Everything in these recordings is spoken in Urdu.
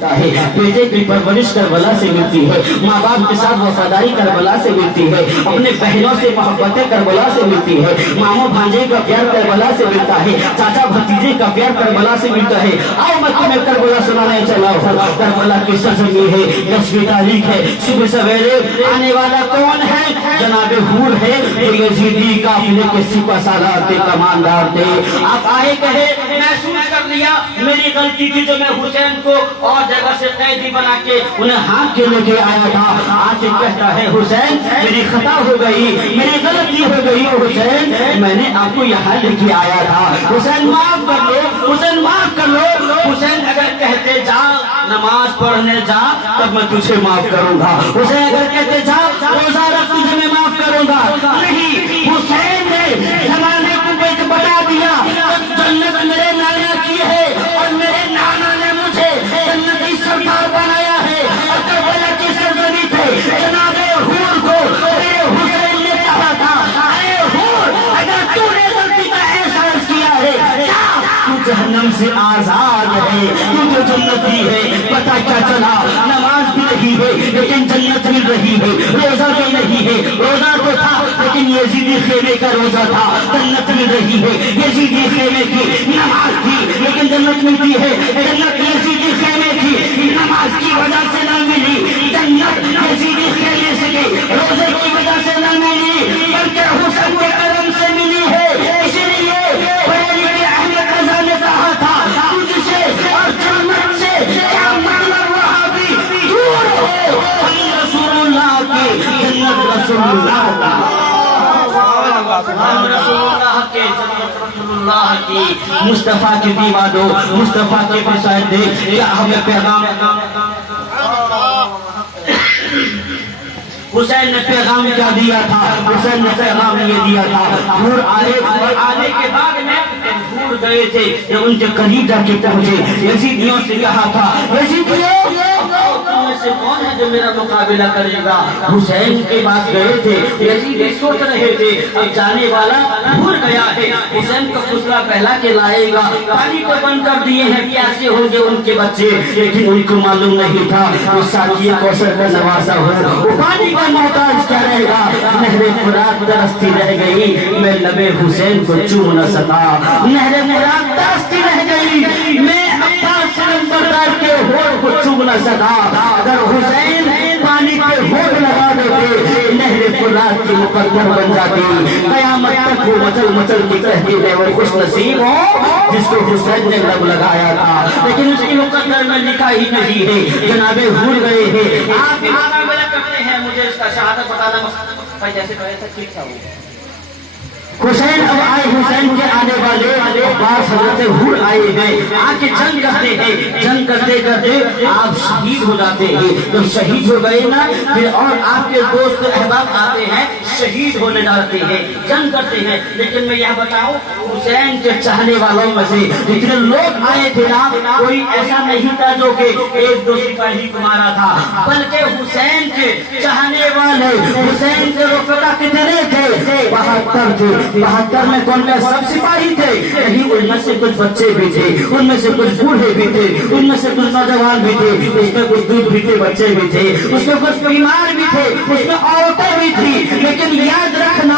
بیٹے کی پرورش کربلا سے ملتی ہے، ماں باپ کے ساتھ وفاداری کربلا سے ملتی ہے، اپنے بہنوں سے محبتیں کربلا سے ملتی ہے، ماموں بھانجے کا پیار کربلا سے ملتا ہے، چاچا بھتیجے کا پیار کربلا سے ملتا ہے۔ آؤ میں تمہیں کربلا سنانے چلا ہوں۔ کربلا کی سرزمین ہے، 10ویں تاریخ ہے، صبح سویرے آنے والا کون ہے؟ جناب حور ہے، جو یزیدی قافلے کے سپہ سالار تھے، کماندار تھے۔ آپ آئے کہے محسوس کر لیا میری غلطی تھی جو میں حسین کو اور جگہ سے قیدی بنا کے انہیں ہاتھ کے لے کے آیا تھا۔ آج کہتا ہے حسین میری خطا ہو گئی، میری غلطی ہو گئی حسین، میں نے آپ کو یہاں لے کے آیا تھا، حسین معاف کر لو، حسین معاف کر لو۔ حسین اگر کہتے جا نماز پڑھنے جا تب میں تجھے معاف کروں گا، حسین اگر کہتے جا روزہ رکھ تجھے میں معاف کروں گا، نہیں، حسین نے زمانے کو بتا دیا جنت میرے نانا کی ہے اور میرے نانا نے مجھے جنتی سردار بنایا ہے۔ اور کربلا کی سرزمین پہ جناب حور کو میرے حسین نے کہا تھا، اے حور اگر تو نے غلطی کا احساس کیا ہے کیا تو جہنم سے آزاد ہے، تو جو جنتی ہے۔ پتہ کیا چلا نماز بھی نہیں ہے لیکن جنت مل رہی ہے، روزہ بھی نہیں ہے، روزہ تو تھا لیکن یزیدی خیمے کا روزہ تھا، جنت مل رہی ہے۔ یزیدی خیمے کی نماز تھی لیکن جنت ملتی ہے، جنت یزیدی خیمے کی نماز کی وجہ سے نہ ملی، جنت یزیدی خیمے سے روزے کی وجہ سے نہ ملی بلکہ حسین کے قدم سے ملی ہے۔ اسی لیے بریلوی احمد رضا نے کہا تھا تجھ سے اور جنت سے کیا مطلب وہابی دور ہو، ہم رسول اللہ کی جنت رسول اللہ کا، ہم رسول اللہ کے جنت رسول اللہ کی، مصطفیٰ کی دیوانوں، مصطفیٰ کے مسائل دے یا ہمیں پیغام۔ حسین نے پیغام کیا دیا تھا؟ حسین نے پیغام یہ دیا تھا، حور آئے اور آنے کے بعد میں حور گئے تھے جب ان کے قریب جا کے پہنچے، یزیدیوں سے کہا تھا یزیدیوں تم میں سے کون ہے جو میرا مقابلہ کرے گا؟ حسین کے پاس گئے تھے، یزیدی سوچ رہے تھے اب جانے والا حور گیا ہے، حسین کا فسلہ پہلا کے لائے گا، پانی کو بند کر دیے ہیں پیاسے ہوں گے ان کے بچے، لیکن ان کو معلوم نہیں تھا وہ ساقی کوثر کا نواسا ہو، وہ پانی کا محتاج کیا رہے گا۔ نہر فرات ترستی رہ گئی، میں لب حسین کو چوم نہ سکا، نہر فرات ترستی رہ گئی، میں عباس نمبردار کے ہونٹ کو چوم نہ سکا۔ اگر حسین پانی پہ ہونٹ لگا دیتے نہر فرات کی مقدر بن جاتی، قیامت تک وہ مچل مچل کی کہتی ہے وہ خوش نصیب ہو جس کو حسین نے لب لگایا تھا، لیکن اس کی مقدر میں لکھا ہی نہیں ہے۔ جناب حور گئے ہیں، آپ بھی مقابلہ کرتے ہیں، مجھے اس کا شہادت بتانا جیسے کہے تھا ٹھیک تھا۔ حسین اب آئے، حسین کے آنے والے عباس حضرت حور آئے ہیں، آ کے جنگ کرتے ہیں، جنگ کرتے کرتے آپ شہید ہو جاتے ہیں، جب شہید ہو گئے نا پھر اور آپ کے دوست احباب آتے ہیں شہید ہونے جاتے ہیں، جنگ کرتے ہیں۔ لیکن میں یہ بتاؤں حسین کے چاہنے والوں میں سے جتنے لوگ آئے تھے نا کوئی ایسا نہیں تھا جو کہ ایک دو سپاہی کو مارا تھا، بلکہ حسین کے چاہنے والے حسین کے رفقا کتنے تھے؟ 72 تھے۔ 72 میں کون کیا سب سپاہی تھے؟ نہیں، ان میں سے کچھ بچے بھی تھے، ان میں سے کچھ بوڑھے بھی تھے، ان میں سے کچھ نوجوان بھی تھے، اس میں کچھ دودھ پیتے بچے بھی تھے، اس میں کچھ بیمار بھی تھے، اس میں عورتیں بھی تھی۔ لیکن یاد رکھنا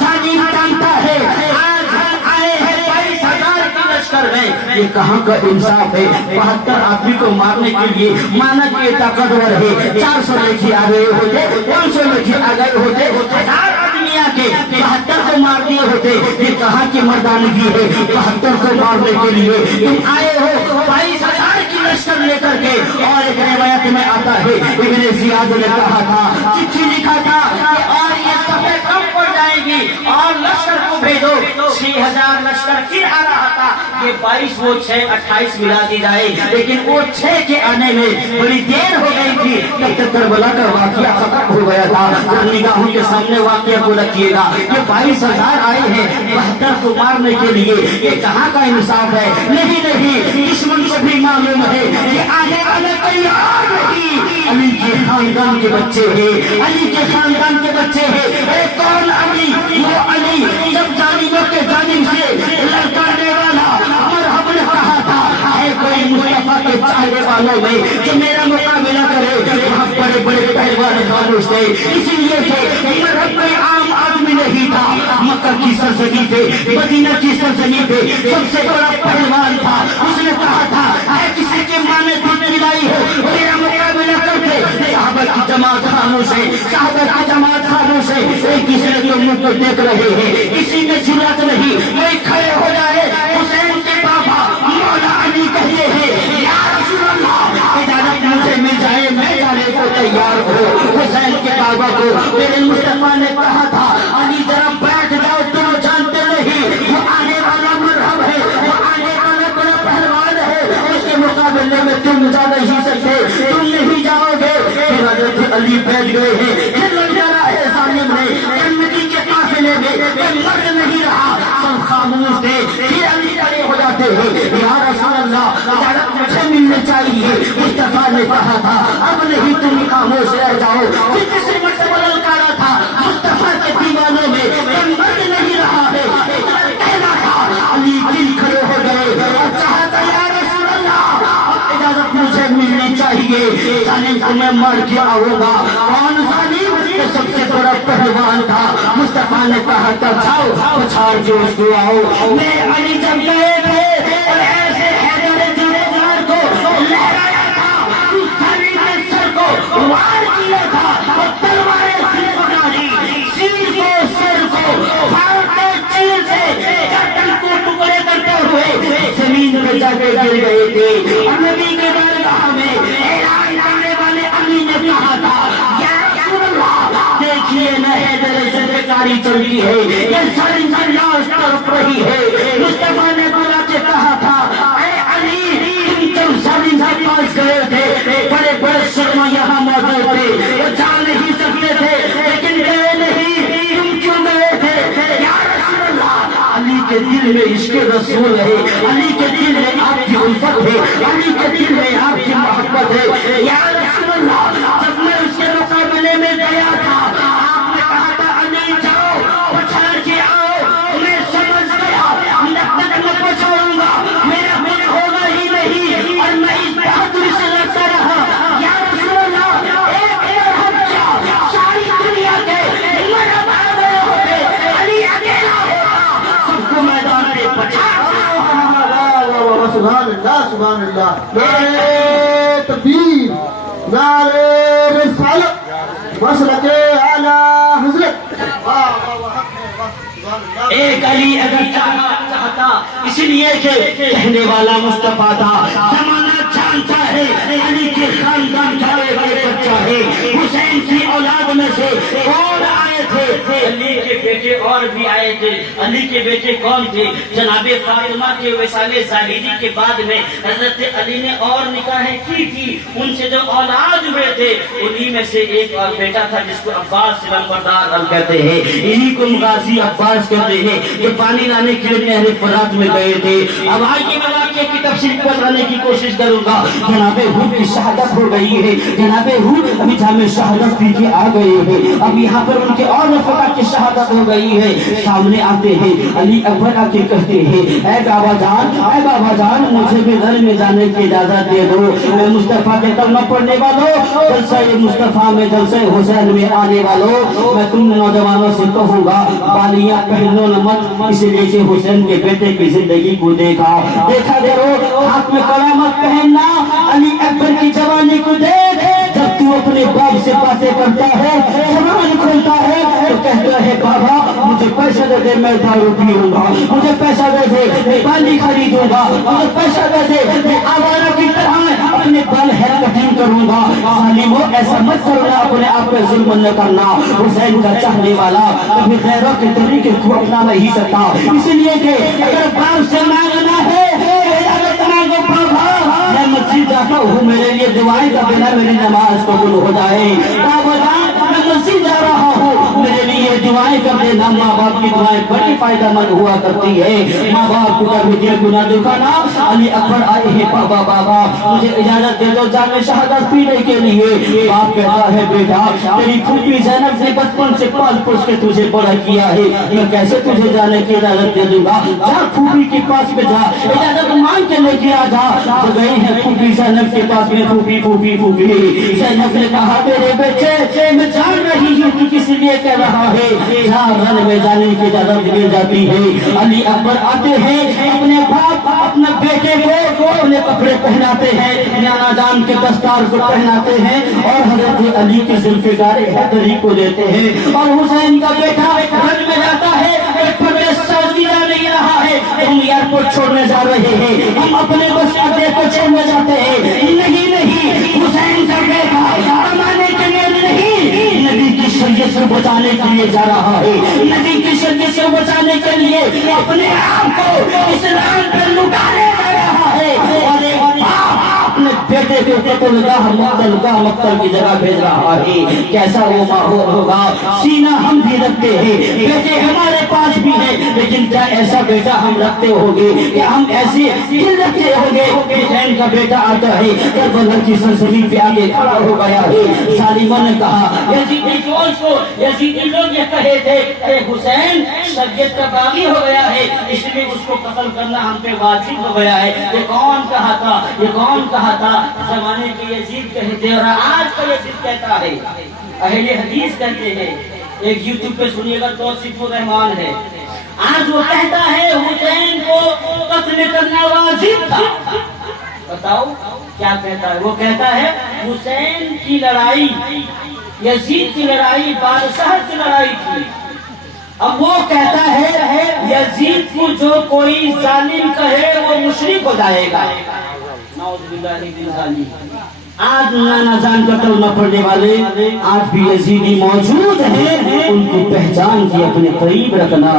ظالم جانتا ہے آج ہم آئے ہیں 22,000 کی لشکر میں، یہ کہاں کا انصاف ہے؟ 72 آدمی کو مارنے کے لیے مانا کہ طاقتور ہے، 400 لے آ گئے ہوتے، 500 لے آ گئے ہوتے، 1000 آدمی آ کے 72 کو مار دیے ہوتے، یہ کہاں کی مردانگی ہے؟ 72 کو مارنے کے لیے تم آئے ہو 22,000 کی لشکر لے کر کے۔ اور ایک روایت میں آتا ہے ابن زیاد نے کہا تھا، چٹھی لکھا تھا کہ اور یہ صفحے کم پڑ جائے گی اور لشکر کو بھیجو، 6,000 لشکر پھر آ رہا تھا، یہ 22 وہ 6 28 ملا دی جائے، لیکن وہ 6 کے آنے میں بڑی دیر ہو گئی تھی، تب تک کربلا کا واقعہ ختم ہو گیا تھا۔ نگاہوں کے سامنے واقعہ کو رکھیے گا، یہ 22,000 آئے ہیں 72 کو مارنے کے لیے، یہ کہاں کا انصاف ہے؟ نہیں نہیں، دشمن کو بھی معلوم ہے کہ آنے والے کوئی اور نہیں، علی کے خاندان کے بچے ہیں، علی کے خاندان کے بچے ہیں۔ اے کون علی؟ وہ علی جب ظالموں کے جانب سے للکارنے والا مرحبا نے کہا تھا، اے کوئی مصطفیٰ کے چاہنے والا والوں میں جو میرا مقابلہ کرے وہاں بڑے بڑے پہلوان خاموش تھے، اسی لیے کہ مرحب کوئی عام آدمی نہیں تھا، مکہ کی سرزمین پہ، مدینہ کی سرزمین پہ سب سے بڑا پہلوان تھا۔ اس نے کہا تھا اے کسی کے ماں نے دودھ پلائی ہو میرا مقابلہ کر دے۔ صحابہ کی جماعت خاموش ہے، صحابہ کی جماعت خاموش ہے، ایک دوسرے کے منہ کو دیکھ رہے ہیں، کسی نے جرأت نہیں کوئی کھڑے ہو جائے۔ حسین کے بابا مولا علی کہتے ہیں یا رسول اللہ اجازت مجھے مل جائے میں جانے کو تیار ہوں۔ حسین کے بابا کو میرے مصطفیٰ نے کہا تھا علی ذرا بیٹھ جاؤ، تم جانتے نہیں وہ آنے والا مرحب ہے، وہ آنے والا بڑا پہلوان ہے، اس کے مقابلے میں تم جا نہیں سکتے، تم نہیں جاؤ گے۔ پھر حضرت علی بیٹھ گئے ہیں، پھر لگ جا رہا ہے ظالم نے جنتی کے قافلے میں کوئی مرد نہیں رہا، سب خاموش تھے۔ پھر علی کھڑے ہو جاتے ہیں یا رسول اللہ اجازت مجھے ملنی چاہیے۔ مصطفیٰ نے کہا تھا اب نہیں تم خاموش رہ جاؤ۔ پھر کسی مرتبہ للکارا تھا مصطفیٰ کے دیوانوں میں کوئی مرد نہیں رہا ہے، اتنا کہنا تھا علی دل کھڑے ہو گئے اور کہا تھا یا رسول اللہ اجازت مجھے ملنی چاہیے، ظالم کو میں مار کے آؤں گا۔ کون ظالم؟ کہ سب سے بڑا پہلوان تھا۔ مصطفیٰ نے کہا تھا جاؤ پچھاڑ کے اس کو آؤ۔ میں علی جب گئے تھے اور ایسے حیدر جنرال کو لہرایا تھا، اس ظالم کے سر کو وار کیا تھا اور تلواریں سر کو ڈالی، سیر کو سر کو پھاڑتے چیرتے گردن کو ٹکڑے کرتے ہوئے زمین پہ جا کے گر گئے تھے۔ اور نبی کے بارگاہ میں اعلان کرنے والے علی نے کہا تھا یا رسول اللہ دیکھیے نہ حیدر زندگاری چلتی ہے، یہ ظالم کی لاش تڑپ رہی ہے۔ مصطفیٰ نے بلا کے کہا تھا اے علی تم جب ظالم کے پاس گئے تھے بڑے بڑے شرما یہاں موجود تھے، وہ جا نہیں سکتے تھے لیکن گئے نہیں، تم کیوں گئے تھے؟ یا رسول اللہ علی کے دل میں عشق رسول ہے، علی کے دل میں آپ کی الفت ہے، علی کے دل میں آپ کی محبت ہے۔ یا رسول اللہ جب میں اس کے مقابلے میں گیا تھا آپ نے کہا تھا علی جاؤ پچھاڑ کے آؤ، میں سمجھ گیا نقد میں پچھاڑوں گا میرا کچھ ہوگا ہی نہیں، اور میں اس بہادری سے لڑتا رہا۔ یا رسول اللہ ایک مرحب کیا ساری دنیا کے مرحب آ گئے ہوتے، علی اکیلا ہوتا سب کو میدان میں پچھاڑ۔ سبحان اللہ سبحان اللہ، نعرہ تکبیر، نعرہ رسالت، مسلک اعلی حضرت۔ ایک علی اگر چاہتا اس لیے کہ کہنے والا مصطفیٰ تھا، زمانہ جانتا ہے علی کے خاندان کا ایک بچہ ہے، حسین کی اولاد میں سے کون آئے تھے؟ علی کے بیٹے اور بھی آئے تھے۔ علی کے بیٹے کون تھے؟ جناب فاطمہ کے وصال ظاہری کے بعد میں حضرت علی نے اور نکاحیں کی تھی، ان سے جو اولاد ہوئے تھے انہی میں سے ایک اور بیٹا تھا جس کو عباس لمبردار ہم کہتے ہیں، انہی کو غازی عباس کہتے ہیں، کہ پانی لانے کے لیے نہر فرات میں گئے تھے۔ اب آئیے میں واقعے کی تفصیل بتانے کی کوشش کروں گا۔ جناب ہود کی شہادت ہو گئی ہے، جناب ہود ابھی جامع شہادت پی کے آ گئے ہیں، اب یہاں پر ان کے اور رفقا کی شہادت ہو گئی ہے۔ سامنے آتے ہیں علی اکبر آ کے کہتے ہیں اے بابا جان مجھے بھی گھر میں جانے کی اجازت دے دو، میں مصطفیٰ کے کلمہ پڑھنے والوں، جلسہ مصطفیٰ میں جلسہ حسین میں آنے والوں، میں تم نوجوانوں سے کہوں گا بالیاں پہنو نہ مت، اس لیے کہ حسین کے بیٹے کی زندگی کو دیکھا کرو، ہاتھ میں قلمت پہننا، علی اکبر کی جوانی کو دیکھ، جب تو اپنے باپ سے باتیں کرتا ہے زبان کھولتا ہے تو کہتا ہے بابا مجھے پیسہ دے دے میں دارو پیوں گا، مجھے پیسہ دے دے میں پانی خریدوں گا، مجھے پیسہ دے دے میں آوارہ کی طرح اپنے بال ہیئر کٹنگ کروں گا۔ ظالمو ایسا مت کرنا، اپنے آپ پہ ظلم نہ کرنا۔ حسین کا چاہنے والا کبھی غیروں کے طریقے کو اپنا نہیں سکتا، اس لیے کہ اگر باپ سے مانگنا ہے اجازت مانگو بابا، میں مسجد جاتا ہوں میرے لیے دعائیں کا بنا میری نماز قبول ہو جائے، بابا جان میں مسجد جا رہا ہوں میرے لیے یہ دعائیں کر دینا، ماں باپ کی دعائیں بڑی فائدہ مند ہوا کرتی ہے۔ ماں باپ کو کبھی دل کو نہ دکھانا۔ علی اکبر آئے ہیں، بابا بابا مجھے اجازت دے دو جامع شہادت پینے کے لیے۔ باپ کہتا ہے بیٹا تیری پھوپھی زینب نے بچپن سے پال پوس کے تجھے بڑا کیا ہے، میں کیسے تجھے جانے کی اجازت دے دوں گا؟ جا پھوپھی کے پاس میں جا، اجازت مانگ کے لے کے آ جا۔ تو گئے ہیں پھوپھی زینب کے پاس میں، پھوپھی پھوپھی پھوپھی زینب نے کہا میرے بیٹے میں جان رہی ہوں کہ کس لیے کہہ رہا ہے، جہاں رن میں جانے کی اجازت مل جاتی ہے۔ علی اکبر آتے ہیں، اپنے باپ اپنے بیٹے کو اپنے کپڑے پہناتے ہیں، نانا جان کے دستار کو پہناتے ہیں اور حضرت علی کی ذوالفقار حیدری کو دیتے ہیں۔ اور حسین کا بیٹا رن میں جاتا ہے، ایک پردیس سعودی جا نہیں رہا ہے، ہم ایئرپورٹ چھوڑنے جا رہے ہیں، ہم اپنے بس اڈے کو چھوڑنے جاتے ہیں۔ نہیں نہیں، حسین کا بیٹا کمانے کے لیے نہیں، نبی کی شریعت کو بچانے کے لیے جا رہا ہے، نبی کی شریعت کو بچانے کے لیے اپنے آپ کو اسلام پر لٹانے جا رہا ہے۔ اور ایک باپ اپنے بیٹے کو قتل گاہ مقتل کی جگہ بھیج رہا ہے، کیسا وہ ماحول ہوگا؟ سینہ ہم بھی رکھتے ہیں، بیٹے ہمارے پاس بھی ہیں، لیکن کیا ایسا بیٹا ہم رکھتے ہوگے؟ کیا ہم ایسے دل رکھتے ہوگے؟ حسین کا بیٹا آتا ہے، کربلا کی سرزمین پہ آگے کھڑا ہو گیا ہے۔ ظالموں نے کہا، یزیدی فوج کو یزیدی لوگ یہ کہے تھے کہ حسین شریعت کا باغی ہو گیا ہے، اس لیے اس کو قتل کرنا ہم پہ واجب ہو گیا ہے۔ یہ کون کہا تھا؟ یہ کون کہا تھا؟ زمانے کے یزید کہتے اور آج کا یزید کہتا ہے، اہل حدیث کہتے ہیں۔ ایک یوٹیوب پہ سنیے گا، توصیف الرحمان ہے، آج وہ کہتا ہے حسین کو قتل کرنا واجب تھا۔ بتاؤ کیا کہتا ہے؟ وہ کہتا ہے حسین کی لڑائی، یزید کی لڑائی بادشاہ کی لڑائی تھی۔ اب وہ کہتا ہے یزید کو جو کوئی ظالم کہے وہ مشرک ہو جائے گا۔ نعوذ باللہ من ذالک۔ آج نانا جان کا کلمہ پڑھنے والے آج بھی یزیدی موجود ہیں، ان کو پہچان کی اپنے قریب رکھنا،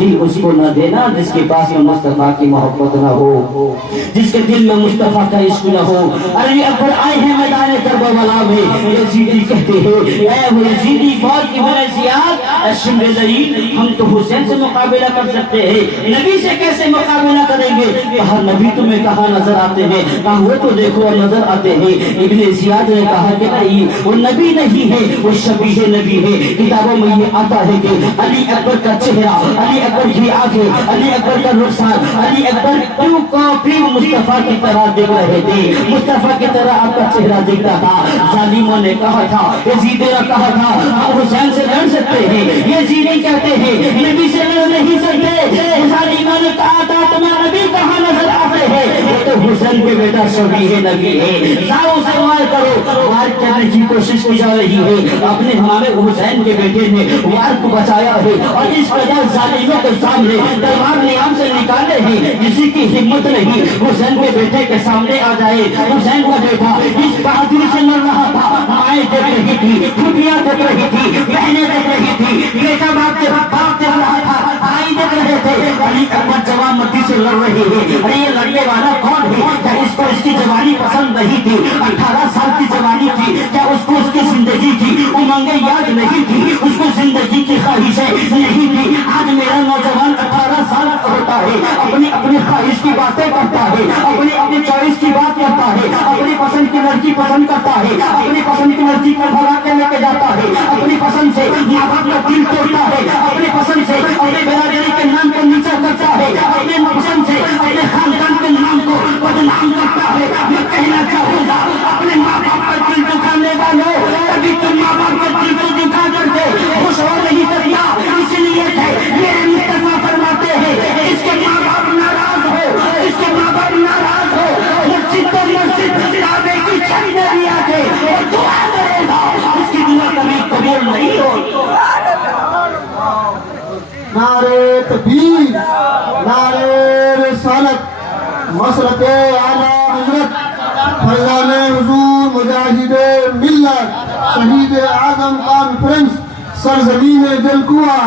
دل اس کو نہ دینا جس کے پاس میں مصطفیٰ کی محبت نہ ہو، جس کے دل میں مصطفیٰ کا عشق نہ ہو۔ علی اکبر آئے ہیں میدان کربلا میں، یزیدی کہتے ہیں اے وہ یزیدی فوج کی بڑے زیاد شمر ضعیف، ہم تو حسین سے مقابلہ کر سکتے ہیں، نبی سے کیسے مقابلہ کریں گے؟ کہا نبی تمہیں کہاں نظر آتے ہیں؟ کہا وہ تو دیکھو نظر آتے ہیں۔ ابن زیاد نے کہا کہ نہیں، وہ نبی نہیں ہے، وہ شبیہ نبی ہے۔ کتابوں میں یہ آتا ہے کہ علی اکبر کا چہرہ، علی اکبر کی آنکھیں، علی اکبر کا رخسار، علی اکبر کیوں کافی مصطفیٰ کی طرح دیکھ رہے تھے، مصطفیٰ کی طرح آپ کا چہرہ دیکھتا تھا۔ ظالموں نے کہا تھا، یزید نے کہا تھا ہم حسین سے لڑ سکتے ہیں، یزیدی کہتے ہیں نبی سے لڑ نہیں سکتے۔ ظالموں نے کہا تھا تمہارا نبی کہاں نظر آتے ہیں؟ تو حسین کے بیٹا شبیہ نبی ہے، لاؤ اسے وار کرو۔ وار کرنے کی کوشش کی جا رہی ہے، اپنے ہمارے حسین کے بیٹے نے وار کو بچایا ہے اور اس وجہ ظالموں کے سامنے تلوار نیام سے نکالے ہیں، کسی کی ہمت نہیں حسین کے بیٹے کے سامنے آ جائے۔ حسین کا بیٹا اس بہادری سے لڑ رہا تھا، مائیں دیکھ رہی تھی، پھوپھیاں دیکھ رہی تھی، بہنیں دیکھ رہی تھی، بیٹا باپ دیکھ رہا تھا، بھائی دیکھ رہے تھے۔ علی اکبر جوان مردی سے لڑ رہے ہیں، ارے یہ لڑنے والا کون ہے؟ کیا اس کو اس کی جوانی پسند نہیں تھی؟ 18 سال کی جوانی تھی، کیا اس کو اس کی زندگی کی امنگیں یاد نہیں تھی؟ اس کو زندگی کی خواہشیں نہیں تھی؟ آج میرا نوجوان 18 سال کا ہوتا ہے، اپنی خواہش کی باتیں کرتا ہے، اپنی چوائس کی بات کرتا ہے، اپنی پسند کی لڑکی پسند کرتا ہے، اپنی پسند کی لڑکی کو بھگا کے لے کے جاتا ہے، اپنی پسند سے ماں باپ کا دل توڑتا ہے، اپنی پسند سے اپنے برادری کے نام کو نیچا کرتا ہے، اپنے پسند سے اپنے خاندان کے نام کو بدنام کرتا ہے۔ میں کہنا چاہوں گا اپنے ماں باپ کا دل دکھانے والوں، کبھی تم ماں باپ کا دل کو دکھا کر کے خوش ہو نہیں سکتا، اس لیے میرے مصطفیٰ فرماتے ہیں اس کے ماں باپ ناراض ہو، اس کے ماں باپ ناراض ہو، مسجد تو مسجد کعبے کی چھت میں بھی آ کے اور دعا کرے گا، اس کی دعا کبھی قبول نہیں ہوگی۔ نعرے تکبیر، نعرے رسالت، مسلک اعلیٰ حضرت فیضان حضور مجاہد ملت شہید اعظم کانفرنس سرزمین دلکواں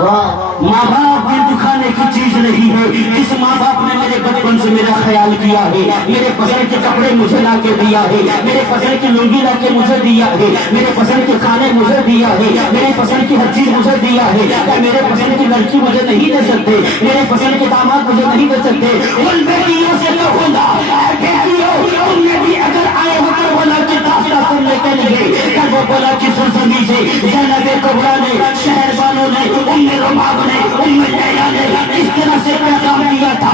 ماں باپ دل دکھانے کی چیز نہیں ہے. جس ماں باپ نے میرے بچپن سے میرا خیال کیا ہے, میرے پسند کے کپڑے مجھے لا کے دیا ہے, میرے پسند کی لنگی لا کے مجھے دیا ہے, میرے پسند کے کھانے مجھے دیا ہے, میرے پسند کی ہر چیز مجھے دیا ہے, کیا میرے پسند کی لڑکی مجھے نہیں دے سکتے؟ میرے پسند کے داماد مجھے نہیں دے سکتے؟ ان بیٹیوں سے کہوں گا, بیٹیوں تم نے بھی اگر آئے ہو تو بولا کہ داستہ سننے کے لیے, کر وہ بولا کہ سرزمین سے زینب کبریٰ نے, شہر بانو نے, ام رباب نے, ام لیلا نے اس طرح سے پیغام دیا تھا.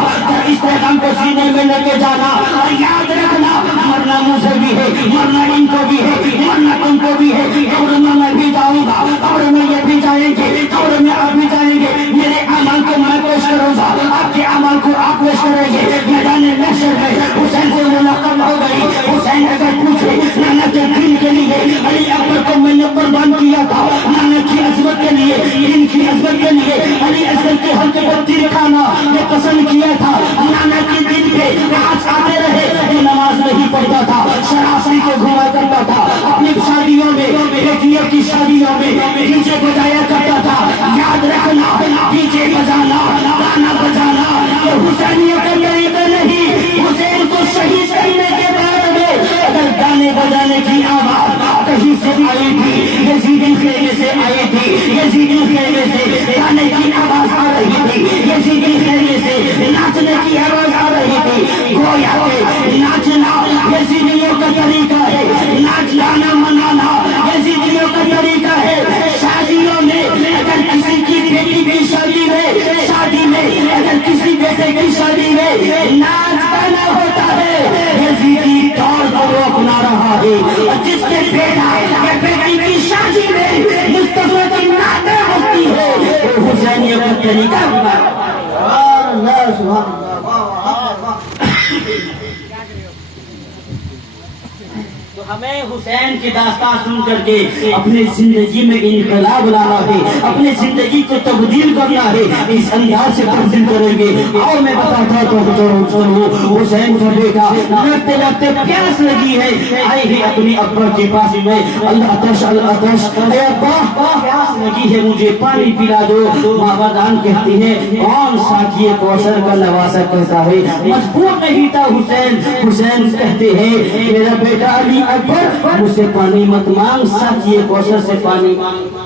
اس پیغام کو سینے میں لے کے جانا, اور یاد رکھنا مرنا مجھے بھی ہے, مرنا ان کو بھی ہے, مرنا تم کو بھی ہے. قبر میں میں بھی جاؤں گا, قبر میں یہ بھی جائیں گے, قبر میں آپ بھی جائیں گے. میرے اعمال کو میں پیش کروں گا, آپ کے اعمال کو آپ پیش کریں گے. میدان محشر میں حسین سے ملاقات ہو گئی. حسین اگر پوچھے نانا کے دین کے لیے علی اکبر کو میں نے قربان کیا تھا, نانا کی عظمت کے لیے, دین کی عظمت کے لیے علی اصغر کے حلقے پر تیر کھانا یہ پسند کیا تھا. نانا کے دن پہ آج آتے رہے, یہ نماز نہیں پڑھتا تھا, شراب پی کے گھوما کرتا تھا, اپنی شادیوں میں بیٹیوں کی شادیوں میں ڈی جے بجایا کرتا تھا. یاد رکھنا ڈی جے بجانا, گانا بجانا یہ حسینیت کا طریقہ نہیں. حسین کو شہید کرنے کے بعد میں اگر گانے بجانے کی آواز کہیں سے آئی تھی, یزیدی خیمے سے آئی تھی, یزیدی خیمے سے گانے کی آواز آ رہی تھی, یزیدی خیمے سے ناچنے کی آواز آ رہی تھی. گویا کہ ناچنا یزیدیوں کا طریقہ ہے, ناچ گانا منانا یزیدیوں کا طریقہ ہے. شادیوں میں اگر کسی کی بیٹی کی شادی میں اگر کسی بیٹے کی شادی میں ناچ گانا ہوتا ہے, یزیدی دور کو روکنا رہا ہے. اور جس کے بیٹا یا بیٹی کی شادی میں مصطفیٰ کی نعتیں ہوتی ہے وہ حسینیوں کا طریقہ ہے. تو ہمیں حسین کی داستان سن کر کے اپنی زندگی میں انقلاب لانا ہے, اپنی زندگی کو تبدیل کرنا ہے. اس انداز سے تبدیل کریں گے. اور میں بتاتا تو حسین کا بیٹا لگتے لگتے پیاس لگی ہے, آئی ہے اپنی ابا کے پاس میں, العطش العطش, اے ابا پیاس لگی ہے مجھے پانی پلا دو. ماں دان کہتی ہے کون ساقی کوثر کا نواسا کہتا ہے. مجبور نہیں تھا حسین, حسین کہتے ہیں میرا بیٹا علی اکبر مجھ سے پانی مت مانگ, ساقی کوثر سے پانی مانگ,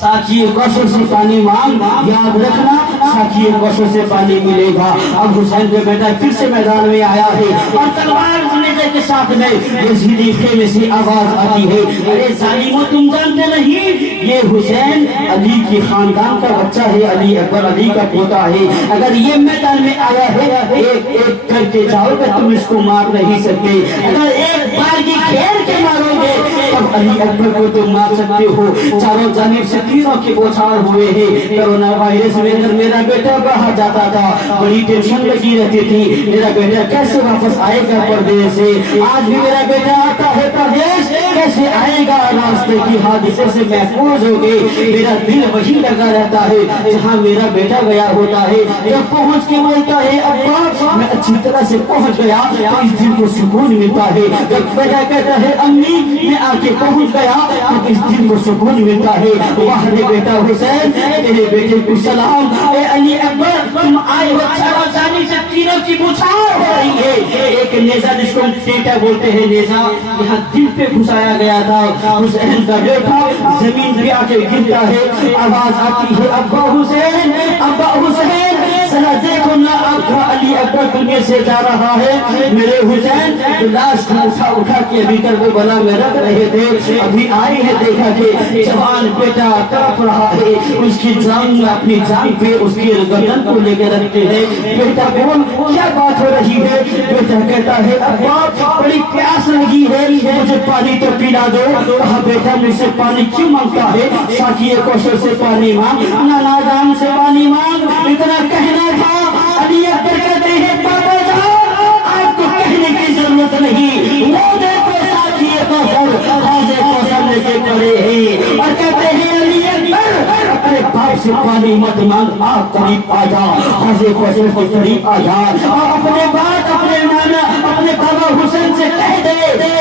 ساقی کوثر سے پانی مانگ. یاد رکھنا ساقی کوثر سے پانی ملے گا. اب حسین کے بیٹا پھر سے میدان میں آیا ہے اور تلوار نیزے کے ساتھ میں یزیدی خیمے سے آواز آتی ہے, ارے ظالمو تم جانتے نہیں یہ حسین علی کی خاندان کا بچہ ہے, علی اکبر علی کا پوتا ہے. اگر یہ میدان میں آیا ہے ایک ایک کر کے جاؤ کہ تم اس کو مار نہیں سکتے. اگر ایک بار کی گھیر کے مارو گے تب علی اکبر کو تم مار سکتے ہو. چاروں جانب سے تیروں کے بوچھار ہوئے ہیں. کرونا وائرس میں اگر میرا بیٹا باہر جاتا تھا بڑی ٹینشن لگی رہتی تھی, میرا بیٹا کیسے واپس آئے گا پردیس سے. آج بھی میرا بیٹا آتا ہے پردیس, کیسے آئے گا راستے کی حادثے سے محفوظ ہو گئے. میرا دل وہی لگا رہتا ہے جہاں میرا بیٹا گیا ہوتا ہے. جب پہنچ کے بولتا ہے ابا میں اچھی طرح سے پہنچ گیا تو اس دل کو سکون ملتا ہے. جب بیٹا کہتا ہے امی میں آ کے پہنچ گیا تو اس دل کو سکون ملتا ہے. واہ بیٹا حسین تیرے بیٹے کو سلام. اے علی اکبر تم آئے ہو, چاروں جانب سے تینوں کی بچھاڑ ہو رہی ہے. ایک نیزہ جس کو ٹیٹا بولتے ہیں, نیزہ یہاں دل پہ گھسایا گیا تھا. حسین کا بیٹا زمین پہ آ کے گرتا ہے, آواز آتی ہے ابا حسین, ابا حسین. ذرا دیکھو نا آپ کا علی اکبر دنیا سے جا رہا ہے. میرے حسین جو لاش کو اٹھا کے ابھی تک وہ بنا میں رکھ رہے تھے, ابھی آئی ہے دیکھا کہ جوان بیٹا تڑپ رہا ہے. اس کی جان اپنی جان پہ اس کی گردن کو لے کے رکھتے ہیں. بیٹا بول کیا بات ہو رہی ہے. بیٹا کہتا ہے ابا بڑی پیاس لگی ہے مجھے پانی تو پلا دو. کہا بیٹا مجھ سے پانی کیوں مانگتا ہے, ساقی کوثر سے پانی مانگ, نانا جان سے پانی مانگ. اتنا کہنا تھا. علی اکبر کہتے ہیں بابا جان آپ کو کہنے کی ضرورت نہیں, وہ دیکھو ساقی کوثر حوض کوثر لے کے پڑے ہیں اور کہتے ہیں علی اکبر اپنے باپ سے پانی مت مانگ, آپ قریب آ جا, حوض کوثر کے قریب آ جا اور اپنے باپ اپنے نانا اپنے بابا حسین سے کہہ دے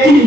3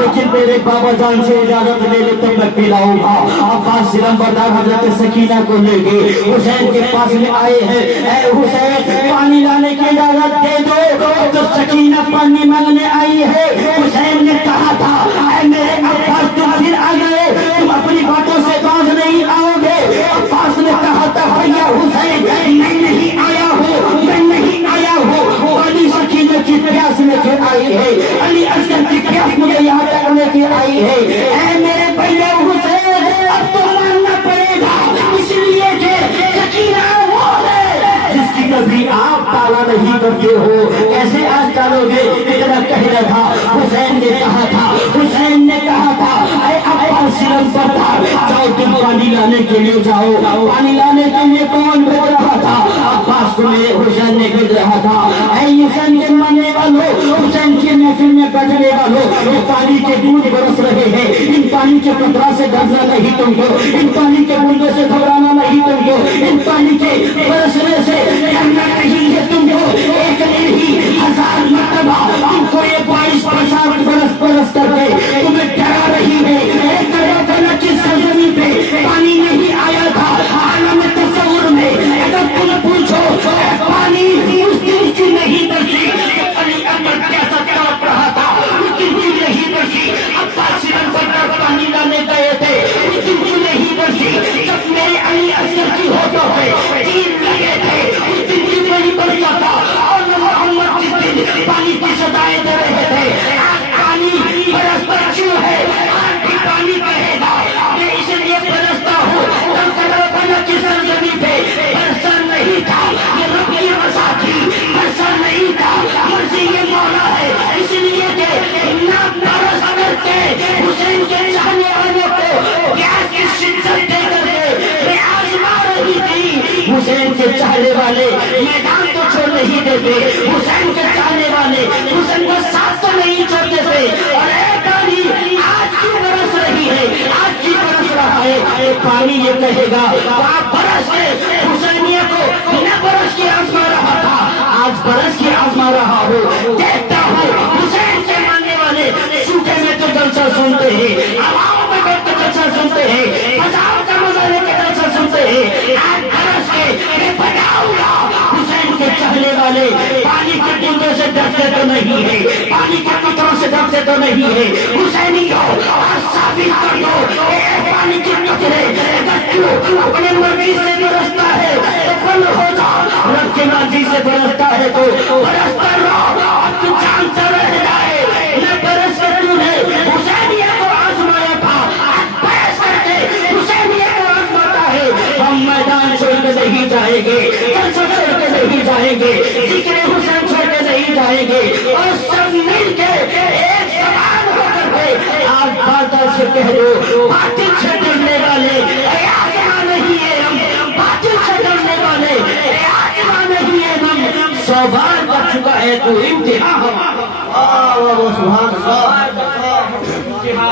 لیکن میرے بابا جان سے اجازت لے لے تب میں پلاؤں گا۔ عباس علمبردار حضرت سکینہ کو لے کے حسین کے پاس میں آئے ہیں، اے حسین پانی لانے کی اجازت دے دو۔ تو سکینہ پانی مانگنے آئی ہے، حسین نے کہا تھا اے میرے عباس تم پھر آ گئے، تم اپنی باتوں سے باز نہیں آؤ گے۔ عباس نے کہا تھا بھیا حسین میں نہیں آیا ہوں، میں نہیں آیا ہوں، پانی سکینہ کی پیاس لے کے آئی ہے، علی اصغر کی پیاس مجھے یہاں تک لے کے آئی ہے۔ اے میرے بھیا حسین اب تو ماننا پڑے گا، اس لیے کہ سکینہ وہ ہے جس کی کبھی آپ تالا نہیں کرتے ہو، کیسے آج ڈالو گے؟ اتنا کہہ رہا تھا حسین نے کہا تھا، حسین نے کہا تھا اے عباس علمبردار جاؤ تم پانی لانے کے لیے جاؤ۔ پانی لانے کے لیے کون بھیج رہا تھا؟ عباس کو میرے حسین نے بھیج رہا تھا۔ اے حسین کے ماننے والوں، حسین کی محفل میں بیٹھنے والوں، یہ پانی کے بوند برس رہے ہیں، ان پانی کے قطرہ سے ڈرنا نہیں تم کو، ان پانی کے بوندوں سے گھبرانا نہیں تم کو، ان پانی کے برسنے سے ڈرنا نہیں ہے تم کو۔ ایک نہیں 1000 مرتبہ تم کو یہ بارش برس کر کے تمہیں ڈرا رہی ہے۔ ایک کربلا کی سرزمین پہ پانی نہیں آیا تھا، عالم تصور میں اگر تم پوچھو پانی اس دن کی نہیں برسی، علی اکبر کیسا تڑپ رہا تھا اس دن کی نہیں برسی۔ عباس علمبردار پانی لانے گئے تھے اس دن کی نہیں برسی، جب میرے علی اصغر کی ہوٹوں پہ تیر لگے تھے اس دن کی نہیں برسا تھا، اور محمد جس دن پانی کی صدائیں دے رہے تھے آج پانی برستا کیوں ہے؟ آج بھی پانی کہے گا میں اس لیے برستا ہوں کربلا کی سرزمین پہ برسا نہیں تھا، یہ رب کی رضا تھی، برسا نہیں تھا، مرضی یہ مولا ہے، اس لیے کہ نہ برس کر کے حسین کے چاہنے والوں کو پیاس کی شدت دے کر کے میں آزما رہی تھی۔ حسین کے چاہنے والے میدان تو چھوڑ نہیں دیتے، حسین کے چاہنے والے حسین کا ساتھ تو نہیں چھوڑتے تھے، اور اے پانی آج کی برس رہی ہے، آج کی برس رہا ہے۔ اے پانی یہ کہے گا آپ برس کے حسینیہ کو نہ برس کے آزما رہا تھا، آج برس کے آزما رہا ہو۔ دیکھتا ہوں حسین کے ماننے والے سوکھے میں تو جلسہ سنتے ہیں، ہواؤں میں بیٹھ کے جلسہ سنتے ہیں، فضاؤں کا مزہ لے کے جلسہ سنتے ہیں، آج برس کے میں بناؤں گا۔ حسین کے چاہنے والے پانی کے بوندوں سے ڈرتے تو نہیں ہے، پانی کے قطروں سے ڈرتے تو نہیں ہے، حسینیوں آج ثابت کر دو اے پانی کے قطرے اگر تو اپنے مرضی سے برستا ہے تو بند ہو جا، رب کی مرضی سے برستا ہے تو برستا رہو، اور تو جانتا رہ جائے نہ برس کر تو نے حسینیہ کو آزمایا تھا، آج برس کر کے حسینیہ کو آزماتا ہے۔ ہم میدان چھوڑ کے نہیں جائیں گے، جلسہ چھوڑ کے نہیں جائیں گے، ذکر حسین چھوڑ کے نہیں جائیں گے، اور سب مل کے ایک زبان ہو کر کے آج باطل سے کہہ دو باطل سے ڈرنے والے اے آزما نہیں ہے ہم، باطل سے ڈرنے والے اے آزما نہیں ہے ہم، 100 بار کر چکا ہے تو امتحان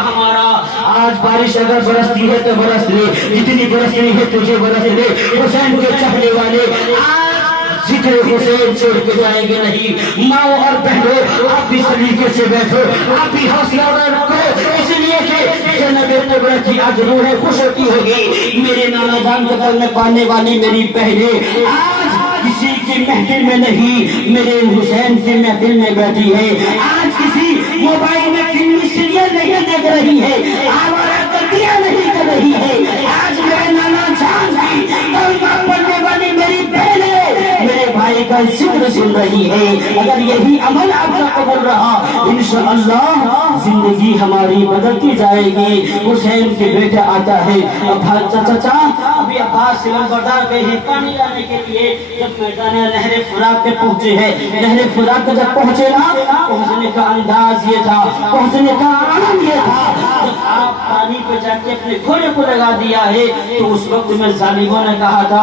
ہمارا۔ آج بارش اگر برستی ہے تو برس لے، جتنی برسنی ہے تجھے برس لے۔ حسین کے چاہنے والے آج ذکر حسین چھوڑ کے جائیں گے نہیں۔ ماؤں اور بہنوں آپ بھی سلیقے سے بیٹھو، آپ بھی حوصلہ رکھو، اس لیے کہ زینب کبریٰ کی آج روح خوش ہوتی ہوگی۔ میرے نانا جان کے گھر میں پانے والی میری بہنیں آج کسی کی محفل میں نہیں، میرے حسین کی محفل میں بیٹھی ہے۔ آج کسی موبائل میں فلمی سیریل نہیں دیکھ رہی ہے، آوارہ گردیاں نہیں کر رہی ہے، آج میرے نانا جان کی کلمہ پڑھنے والی میری بہنیں میرے بھائی کا ذکر سن رہی ہے۔ اگر یہی عمل آپ کا قبول رہا انشاءاللہ زندگی ہماری بدلتی جائے گی۔ حسین کے بیٹا آتا ہے چچا ابھی عباس علمبردار گئے ہیں پانی لانے کے لیے، جب میدان نہر فرات پہ پہنچے ہیں، نہر فرات پہ جب پہنچے نا، پہنچنے کا انداز یہ تھا، پہنچنے کا عمل یہ تھا، جب آپ پانی پہ جا کے اپنے گھوڑے کو لگا دیا ہے تو اس وقت میں ظالموں نے کہا تھا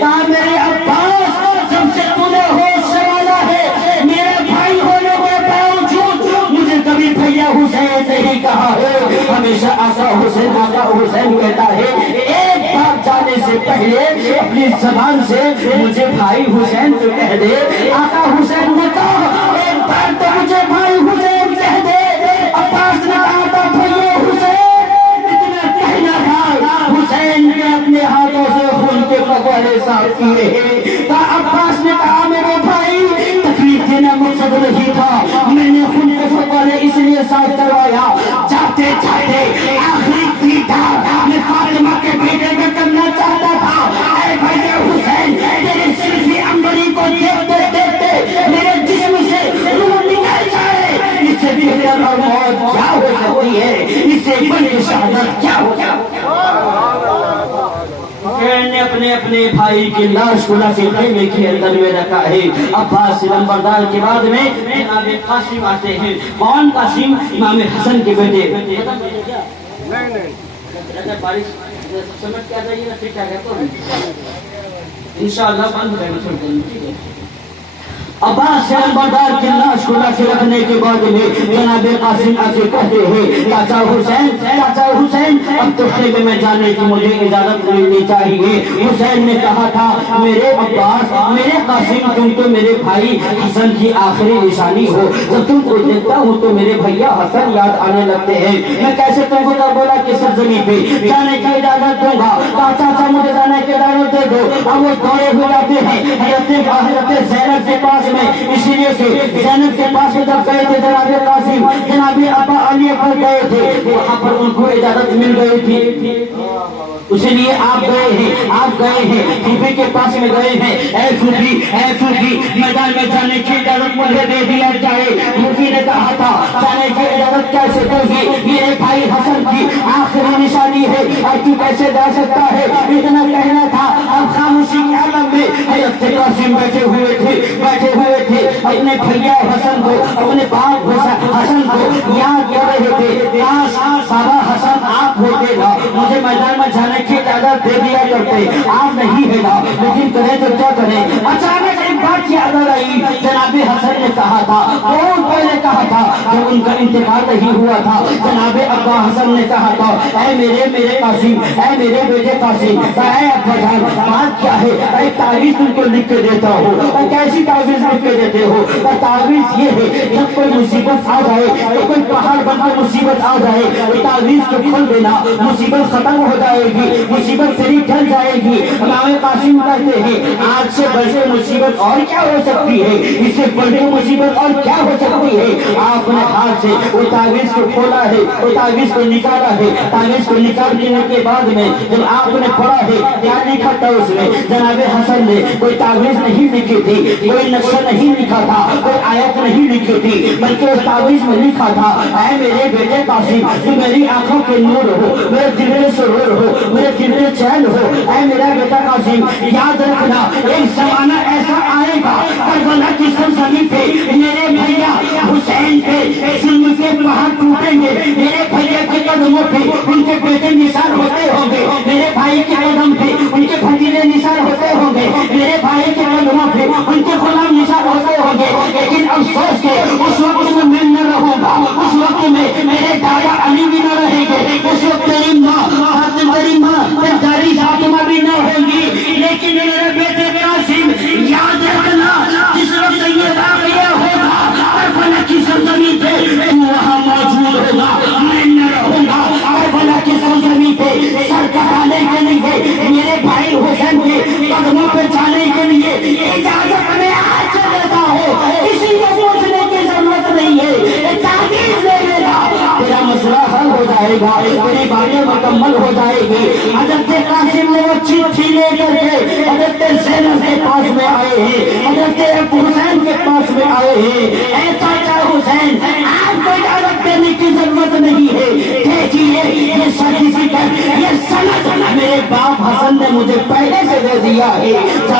کہا میرے عباس جب سے تو نے ہوش سنبھالا ہے میرے بھائی ہونے کے باوجود مجھے کبھی بھیا حسین نہیں کہا ہے، ہمیشہ آقا حسین کہتا ہے۔ ایک بار جانے سے پہلے اپنی زبان سے مجھے بھائی حسین تو کہہ دے۔ آقا حسین نے کہا ایک بار تو مجھے بھائی حسین کہہ دے۔ عباس نے کہا تھا بھیا حسین اتنا کہنا تھا، حسین نے اپنے ہاتھوں سے خون کے پکوڑے صاف کیے۔ عباس نے کہا میرے بھائی تکلیف دینا مقصد نہیں تھا، میں نے خون کے پکوڑے اس لیے صاف کروایا، جاتے جاتے آخری دیدار میں فاطمہ کے بیٹے میں کرنا چاہتا تھا۔ اے بھائی حسین تیرے سلفی عنبری کو دیکھتے دیکھتے میرے جسم سے روح نکل جائے، اس سے بہتر اور موت کیا ہو سکتی ہے، اس سے بڑی شہادت کیا ہو سکتی ہے۔ نے اپنے اپنے بھائی کی لاش کو خیمے کے اندر میں رکھا ہے۔ عباس نمبردار کے بعد میں جناب قاسم آتے ہیں۔ کون قاسم؟ امام حسن کے بیٹے۔ انشاءاللہ بند کریں۔ عباس نمبردار کی لاش کو رکھنے کے بعد میں جناب قاسم آتے کہتے ہیں چاچا حسین اب تو خیمے میں جانے کی مجھے اجازت ملنی چاہیے۔ حسین نے کہا تھا میرے عباس میرے قاسم تم تو میرے بھائی حسن کی آخری نشانی ہو، جب تم کو دیکھتا ہوں تو میرے بھیا حسن یاد آنے لگتے ہیں، میں کیسے تم کو کربلا کی سرزمین پہ جانے کی اجازت دوں گا؟ کہا چاچا مجھے جانے کی اجازت دے دو۔ اب وہ دورے ہو جاتے ہیں حضرت زینب کے پاس میں، اسی لیے سے زینب کے پاس میں جب گئے تھے جناب قاسم جناب ابا علی پر گئے تھے، وہاں پر ان کو اجازت مل گئی تھی، اسی لیے آپ گئے ہیں پھوپھی کے پاس میں گئے ہیں۔ اے پھوپھی میدان میں جانے کی اجازت مجھے دے دیا جائے۔ پھوپھی نے کہا تھا جانے کی اجازت کیسے دے گی، میرے بھائی حسن کی آخری نشانی ہے اور تو کیسے جا سکتا ہے، اتنا کہنا تھا۔ اب خاموشی کے عالم میں حضرت قاسم بیٹھے ہوئے تھے اپنے بھیا حسن کو اپنے باپ حسن کو یاد کر رہے تھے، کاش بابا حسن آپ ہوتے نا مجھے میدان میں جانے کی اجازت دے دیا کرتے، آپ نہیں ہے نا، لیکن کریں تو کیا کریں۔ اچانک ایک بات یاد آئی، جناب حسن نے کہا تھا بہت پہلے کہا تھا جب ان کا انتقال نہیں ہوا تھا، جناب ابا حسن نے کہا تھا اے میرے قاسم اے میرے بیٹے قاسم اے ابا جان بات کیا ہے، اے تعویذ تم کو لکھ کے دیتا ہوں۔ کیسی تعویذ لکھ کے دیتے ہو؟ تعویذ یہ ہے جب کوئی مصیبت آ جائے تو کوئی پہاڑ بن کر مصیبت آ جائے تعویذ کو کھول دینا، مصیبت ختم ہو جائے گی، مصیبت تیری ٹل جائے گی۔ امام قاسم کہتے ہیں آج سے بڑھ کے مصیبت اور کیا ہو سکتی ہے، اس سے بڑھ کے مصیبت اور کیا ہو سکتی ہے۔ آپ نے ہاتھ سے وہ تعویذ کو کھولا ہے، وہ تعویذ کو نکالا ہے، تعویذ کو نکال دینے کے بعد میں جب آپ نے پڑھا ہے کیا لکھا تھا اس میں، جناب حسن نے کوئی تعویذ نہیں لکھی تھی، کوئی نقشہ نہیں لکھا تھا، کوئی آیت نہیں لکھی تھی، بلکہ اس تعویذ میں لکھا تھا اے میرے بیٹے قاسم تو میری آنکھوں کے نور ہو، میرے دل میں سرور ہو، میرے دل میں چین ہو، اے میرا بیٹا قاسم یاد رکھنا ایک زمانہ ایسا آئے گا کربلا کی سرزمین پہ میرے بھیا حسین کے ظلم کے پہاڑ ٹوٹیں گے، میرے بھیا کے قدموں پہ ان کے بیٹے نثار ہوتے ہوں گے، میرے بھائی کے قدم پہ ان کے بھتیجے نثار ہوتے ہوں گے، میرے بھائی کے قدموں پہ ان کے غلام نثار ہوتے ہوں گے، لیکن افسوس کے اس وقت میں نہ رہوں گا، اس وقت میں میرے دادا علی بھی نہ رہیں گے، اس وقت تیری ماں داری فاطمہ بھی نہ ہوں گی، لیکن میرے بیٹے قاسم یاد رکھنا جس وقت یہ واقعہ ہوگا کربلا کی سرزمین پہ تو وہاں موجود ہوگا، میں نہ رہوں گا کربلا کی سرزمین پہ سر کٹانے کے لیے میرے بھائی حسین کے قدموں پہ جانے کے لیے اجازت میں آج سے دیتا ہوں، کسی کو پوچھنے کی ضرورت نہیں ہے، تعویذ لے لینا تیرا مسئلہ حل ہو جائے گا، تیری باتیں مکمل ہو جائے گی۔ حضرت قاسم نے وہ چٹھی لے کر کے حضرت زینب کے پاس میں آئے ہیں، حضرت حسین کے پاس میں آئے ہیں، اے چاچا حسین آپ کو اجازت دینے کی ضرورت نہیں ہے، دیکھیے یہ سرٹیفکیٹ یہ سند میرے باپ حسن نے مجھے پہلے سے دے دیا ہے،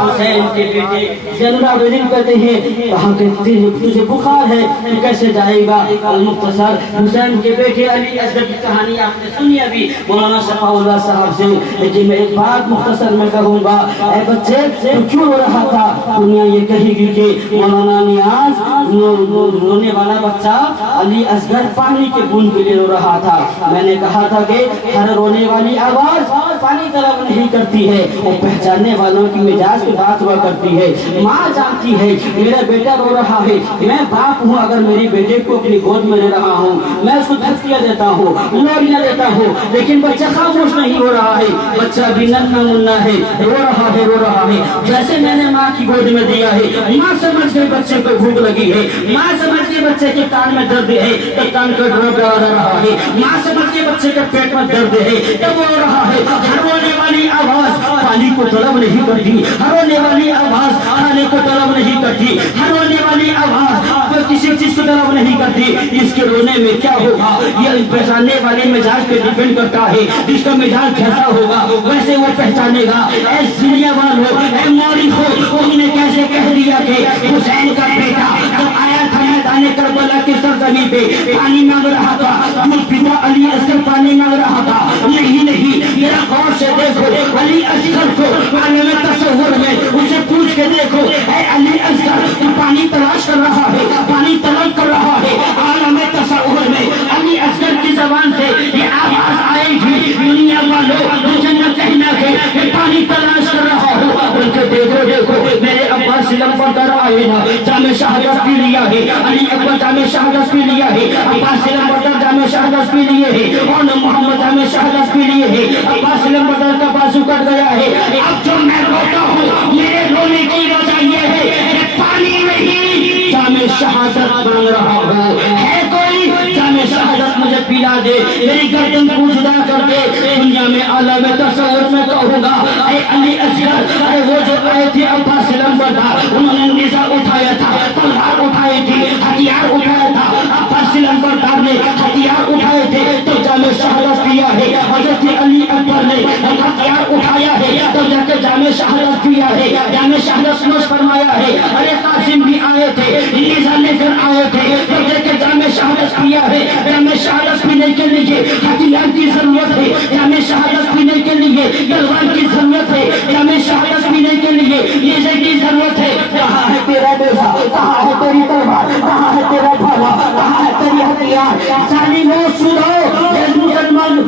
حسین کے بیٹے زین العابدین کہتے ہیں کہاں کہ تجھے بخار ہے تو کیسے جائے گا؟ المختصر حسین کے بیٹے علی اصغر کی کہانی آپ نے سنی ابھی مولانا صفا اللہ صاحب سے، لیکن میں ایک بات مختصر میں کہوں گا، اے بچے تو کیوں رو رہا تھا؟ دنیا یہ کہے گی کہ مولانا نیاز رونے والا بچہ علی اصغر پانی کے بوند کے لیے رو رہا تھا۔ میں نے کہا تھا کہ ہر رونے والی آواز پانی طلب نہیں کرتی ہے، وہ پہچاننے والوں کی مزاج کی بات ہوا کرتی ہے۔ ماں جانتی ہے میرا بیٹا رو رہا ہے، میں باپ ہوں، اگر میری بیٹے کو اپنی گود میں لے رہا ہوں میں اس کو دھکیا دیتا ہوں، لوریاں دیتا ہوں، لیکن بچہ خاموش نہیں ہو رہا ہے، بچہ بھی ننھا منا ہے، رو رہا ہے۔ جیسے میں نے ماں کی گود میں دیا ہے، ماں سمجھ گئی بچے کو بھوک لگی ہے، ماں سمجھ گئی بچے کے کان میں درد ہے تو کان کا ڈراپ آ رہا ہے، ماں سمجھ گئی بچے کے پیٹ میں درد ہے تب وہ رو رہا ہے۔ ہر رونے والی آواز پانی کو طلب نہیں کرتی، ہر رونے والی آواز کھانے کو طلب نہیں کرتی، ہر رونے والی آواز کسی چیز کو طلب نہیں کرتی۔ اس کے رونے میں کیا ہوگا یہ پہچاننے والے مزاج پہ ڈیپینڈ کرتا ہے، جس کا مزاج جیسا ہوگا ویسے وہ پہچانے گا۔ اے دنیا والو، اے مورخو، انہوں نے کیسے کہہ دیا کہ حسین کا بیٹا جب آیا تھا میدان کربلا کی سرزمین پہ پانی مانگ رہا تھا، دودھ پیتا علی اصغر پانی مانگ رہا تھا۔ نہیں میرا غور سے دیکھو علی اصغر کو عالم تصور میں اسے پوچھ کے دیکھو، اے علی اصغر تو پانی تلاش کر رہا ہے، پانی طلب کر رہا ہے، عالم تصور میں علی اصغر کی زبان سے یہ آواز آئے گی، دنیا والوں مجھے نہ کہنا کہ پانی تلاش کر رہا ہو، بلکہ دیکھو میرے عباس لمبر در آئے نا جامع شہادت پی لیا ہے، علی اکبر جامع شہادت پی لیا ہے، عباس لمبر در جامع شہادت پی لیے ہے، اور محمد جامع شہادت پی لیے ہے، عباس لمبر در کا بازو کٹ گیا ہے۔ اب جو میں روتا ہوں میرے رونے کی وجہ یہ ہے کہ پانی نہیں جامع شہادت مانگ رہا ہوں، ہے کوئی جامع شہادت مجھے پلا دے، میری گردن کو جدا کر دے، دنیا میں عالم تصور میں کہوں گا اے علی اصغر، اے وہ جو آئے تھے عباس لمبر در، انہوں نے نیزہ اٹھایا تھا، تلوار اٹھائی تھی، ہتھیار اٹھایا تھا، عباس لمبر در نے ہتھیار اٹھائے تھے تو جامع شہادت پیا ہے، حضرت علی اکبر نے ہتھیار اٹھایا ہے تو جا کے جامع شہادت پیا ہے، جامع شہادت نوش فرمایا ہے۔ ارے قاسم بھی آئے تھے، نیزہ لے کر آئے تھے تو جا کے جامع شہادت پیا ہے۔ جامع شہادت پینے کے لیے ہتھیار کی ضرورت ہے، جامع شہادت پینے کے لیے تلوار کی ضرورت ہے، جامع شہادت پینے کے لیے نیزے کی ضرورت ہے۔ کہاں ہے تیرا نیزہ، کہاں ہے تیری تلوار، کہاں ہے تیرا بھالا، کہاں ہے تیری ہتھیار؟ ظالمو سنو، یہ مسلمان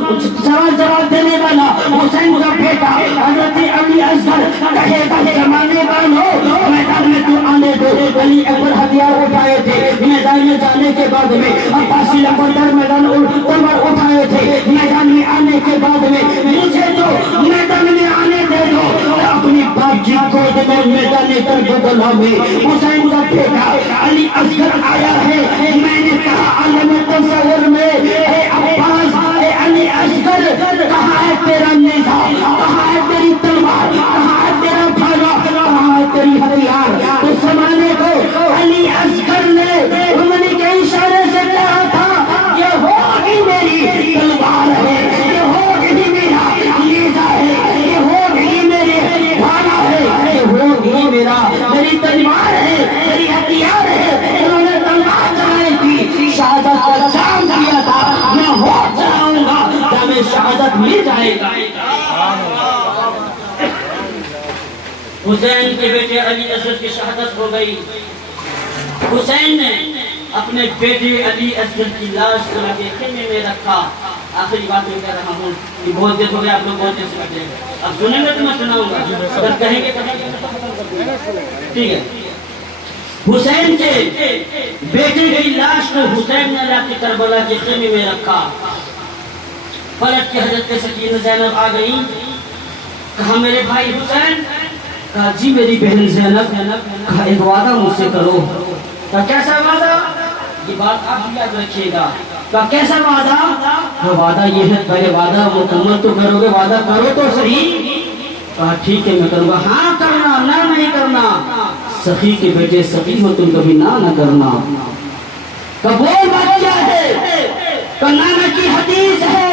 جواب دینے والا حسین کا بیٹا حضرت علی اصغر کہے گا زمانے والوں میدان میں تو آنے دو۔ علی اکبر ہتھیار اٹھائے تھے، میدان میں جانے کے بعد میں عباس لمبر در میدان تلوار اٹھائے تھے، میدان میں آنے کے بعد میں مجھے تو میدان میں آنے دے دو، اپنی باپ کی گود میں میدان کربلا میں حسین کا بیٹا علی اصغر آیا ہے۔ میں نے کہا عالم تصور میں اے عباس، اے علی اصغر، کہاں ہے تیرا نیزہ، کہاں ہے تیری تلوار، کہاں ہے تیرا بھالا، کہاں ہے تیری ہتھیار؟ تو زمانے کو علی اصغر نے انگلی کے اشارے سے کہا تھا یہ ہوگی میری تلوار ہے، یہ ہوگی میرا نیزہ ہے، یہ ہوگی میرے بھالا ہے، یہ ہوگی میری تلوار ہے، میری ہتھیار ہے۔ انہوں نے تلوار چلائی تھی، شہادت کا جام دیا تھا، میں ہو چلاؤں گا، جامع شہادت مل جائے گا۔ حسین کے بیٹے علی اصغر کی شہادت ہو گئی۔ حسین نے اپنے بیٹے علی اصغر کی لاش کو لگے خیمے میں رکھا۔ آخری بات میں کہہ رہا ہوں کہ بہت دیر ہو گیا، آپ لوگ بہت دیر سے بیٹھے ہیں، اب سنیں گے تو میں سناؤں گا، اگر کہیں گے ٹھیک ہے۔ حسین کے بیٹے کی لاش کو حسین نے لا کے کربلا کے خیمے میں رکھا۔ پلٹ کے حضرت سکینہ زینب آ گئی، کہا میرے بھائی حسین، کہا جی میری بہن زینب، کہا ایک وعدہ مجھ سے کرو۔ کہا کیسا وعدہ؟ یہ بات آپ یاد رکھیے گا۔ کہا کیسا وعدہ؟ کہا وعدہ یہ ہے، پہلے وعدہ مکمل تو کرو گے، وعدہ کرو تو صحیح۔ کہا ٹھیک ہے میں کروں گا۔ ہاں کرنا، نہ نہیں کرنا، سخی کے بیٹے سخی ہو تم کبھی نہ کرنا۔ کہا وہ بات کیا ہے؟ کہا نانا کی حدیث ہے،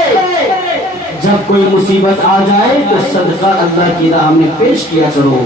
جب کوئی مصیبت آ جائے تو صدقہ اللہ کی راہ میں پیش کیا کرو۔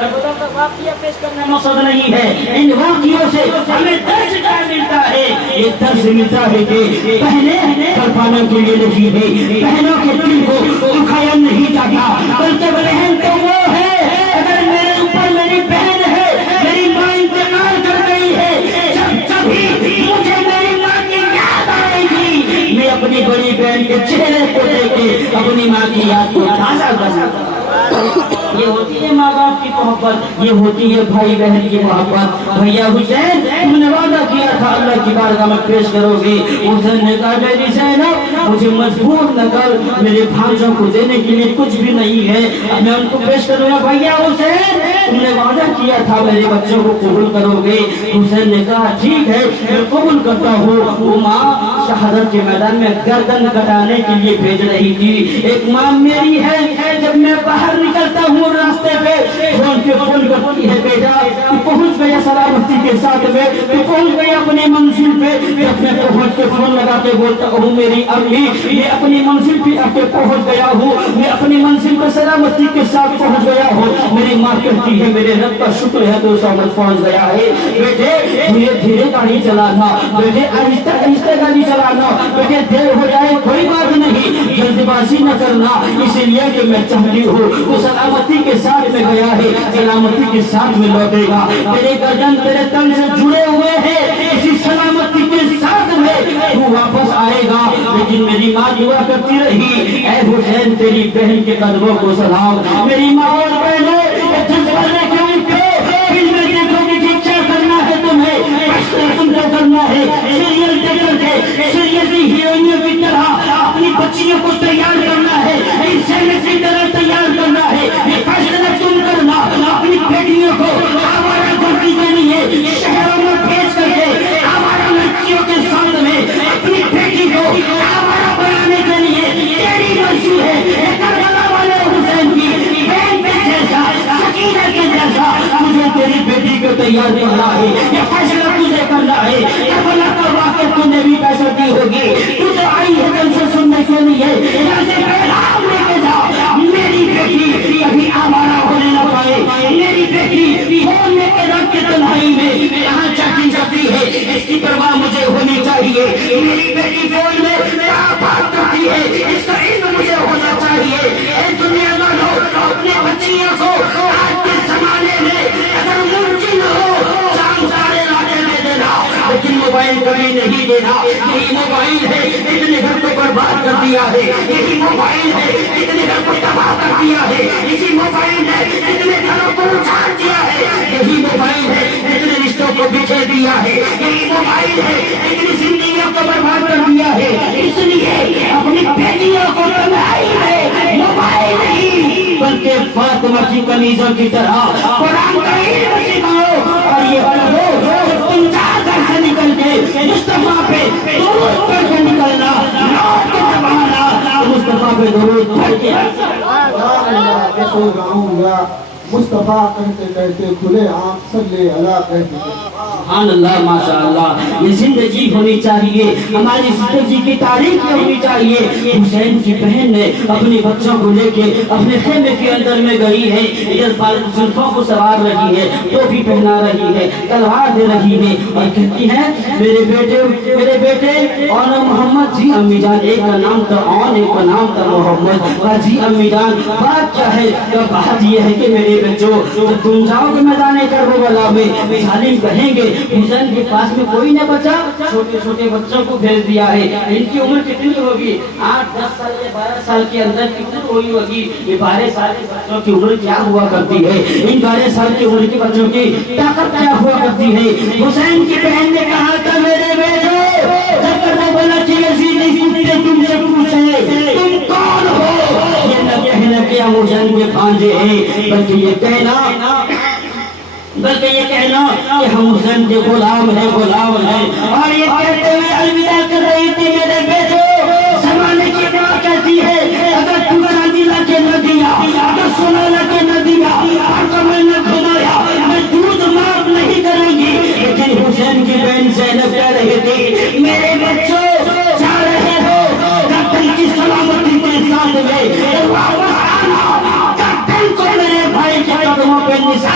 واقعہ پیش کرنا مقصد نہیں ہے، ان واقعوں سے ہمیں درس کیا ملتا ہے؟ یہ درس ملتا ہے کہ بہنیں کلپانا کے لیے نہیں ہے، بہنوں کے دل کو دکھایا نہیں جاتا، بلکہ بہن تو وہ ہے اگر میرے اوپر میری بہن ہے، میری ماں انتقال کر گئی ہے، جب کبھی مجھے میری ماں کی یاد آئے گی، میں اپنی بڑی بہن کے چہرے کو دیکھ کے اپنی ماں کی یاد کو تازہ کر سکتا ہوں۔ یہ ہوتی ہے ماں باپ کی محبت، یہ ہوتی ہے بھائی بہن کی محبت۔ بھیا حسین تم نے وعدہ کیا تھا اللہ کی بارگاہ میں پیش کرو گے، حسین نے کہا میری زینب مجھے مجبور نہ کر، میرے بھانجوں کو دینے کے لیے کچھ بھی نہیں ہے، میں ان کو پیش کروں گا۔ بھیا حسین تم نے وعدہ کیا تھا میرے بچوں کو قبول کرو گے، حسین نے کہا ٹھیک ہے میں قبول کرتا ہوں۔ وہ ماں شہادت کے میدان میں گردن کٹانے کے لیے بھیج رہی تھی۔ ایک ماں میری ہے، جب میں باہر نکلتا ہوں راستے پہ فون کرتی ہے بیٹا تو پہنچ گیا سلامتی کے ساتھ میں، تو پہنچ گیا اپنی منزل پہ۔ جب میں پہنچ کے فون لگا کے بولتا ہوں میری امی میں اپنی منزل پہ آ کے پہنچ گیا ہوں، میں اپنی منزل پہ سلامتی کے ساتھ پہنچ گیا ہوں، میری ماں کہتی ہے میرے رب کا شکر ہے تو سمجھ پہنچ گیا ہے۔ بیٹے دھیرے دھیرے گاڑی چلانا، بیٹے آہستہ آہستہ گاڑی چلانا، بیٹے دیر ہو جائے کوئی بات نہیں، جلد بازی نہ کرنا، اس لیے کہ میں چاہتی ہوں وہ سلامتی کے ساتھ میں گیا ہے، سلامتی کے ساتھ میں لوٹے گا، تیرے گردن تیرے تن سے جڑے ہوئے ہیں، اسی سلامتی کے ساتھ میں وہ واپس آئے گا۔ لیکن میری ماں دعا کرتی رہی اے حسین تیری بہن کے قدموں کو سلام۔ میری ماں اور بہنوں کرنا ہے سیریل دیکھ کے سیریل کی ہیروئنوں کی طرح اپنی بچیوں کو تیار کرنا ہے، انسان کی طرح تیار کرنا ہے، یہ فیصلہ تم کرنا۔ اپنی بیٹیوں کو آوارہ گردی کے لیے شہروں میں بھیج کر کے آوارہ لڑکیوں کے ساتھ میں اپنی بیٹی کو آوارہ بنانے کے لیے تیری مرضی ہے۔ کربلا والے حسین کی بہن کے جیسا، سکینہ کے جیسا مجھے تیری بیٹی کو تیار کرنا ہے، یہ فیصلہ تجھے کرنا ہے۔ کربلا کا واقعہ تم نے بھی پیسہ دی ہوگی، تو تو آئی ہے دل سے سننے کے لیے، یہاں سے پیغام لے کے جاؤ میری بیٹی کبھی آوارہ ہونے نہ پائے، میری بیٹی فون لے کے رکھ کے تنہائی میں یہاں چاہتی جاتی ہے، اس کی پرواہ مجھے ہونی چاہیے، میری بیٹی فون میں بات کرتی ہے اس کا علم مجھے ہونا چاہیے۔ اے دنیا والو اپنے بچیوں کو آج کے زمانے میں اگر ممکن ہو چاند تارے لانے میں دینا، لیکن موبائل کبھی نہیں دینا۔ یہی موبائل ہے اتنے گھر کو برباد کر دیا ہے، یہی موبائل ہے اتنے گھر کو تباہ کر دیا ہے، اسی موبائل نے اتنے گھروں کو اجاڑ دیا ہے، یہی موبائل ہے اتنے رشتوں کو بچھیڑ دیا ہے، یہی موبائل ہے اتنی زندگیوں کو برباد کر دیا ہے۔ اس لیے اپنی بیٹیوں کو تنہائی میں موبائل نہیں بلکہ فاطمہ کی کنیزوں کی طرح قرآن کا علم سکھاؤ، اور یہ پڑھو جب تم چار گھر سے نکل کے مصطفیٰ پہ درود پڑھ کے نکلنا، لوٹ کے جب آنا مصطفیٰ پہ درود پڑھ کے سو جاؤں گا مصطفیٰ کہتے کہتے کھلے آنکھ صلی اللہ کہتے سبحان اللہ ماشاء اللہ۔ یہ زندگی ہونی چاہیے، ہماری زندگی کی تاریخ ہونی چاہیے۔ حسین کی بہن نے اپنی بچوں کو لے کے اپنے خیمے کے اندر میں گئی ہے، ادھر زلفوں کو سوار رہی ہے، ٹوپی پہنا رہی ہے، تلوار دے رہی ہے اور کہتی ہے میرے بیٹے اور محمد جی امی جان، ایک کا نام تھا اور ایک کا نام تھا محمد، اور جی امی جان بات کیا ہے؟ بات یہ ہے کہ میرے بچوں جب تم جاؤ گے میدان کربلا میں ظالم کہیں گے حسین کے پاس میں کوئی نہ بچا، چھوٹے چھوٹے بچوں کو بھیج دیا ہے۔ ان کی عمر کتنی ہوگی؟ 8-10 سال یا 12 سال کے اندر کتنی ہوئی ہوگی؟ یہ 12 سال کے بچوں کی عمر کیا ہوا کرتی ہے؟ ان 12 سال کی عمر کے بچوں کی طاقت کیا ہوا کرتی ہے؟ حسین کی بہن نے کہا تھا میرے بیٹے جب کربلا کی یزید تم سے پوچھے تم کون ہو، یہ نہ کہنا کہ ہم حسین کے بھانجے ہیں، بلکہ یہ کہنا کہ ہم حسین کے غلام ہیں۔ اور یہ کہتے ہوئے الوداع کر رہی تھی میرے بیٹے زمانے کی دعا کہتی ہے اگر تو چاندی لا کے نہ دیا، اگر سونا لا کے نہ دیا، اور میں نہ گھمایا، میں دودھ معاف نہیں کروں گی۔ لیکن حسین کی بہن زینب کہہ رہی تھی میرے بچوں جا رہے ہو کپتن کی سلامتی کے ساتھ میں واپس آنا، کپتن کو میرے بھائی کے قدموں پہ نثار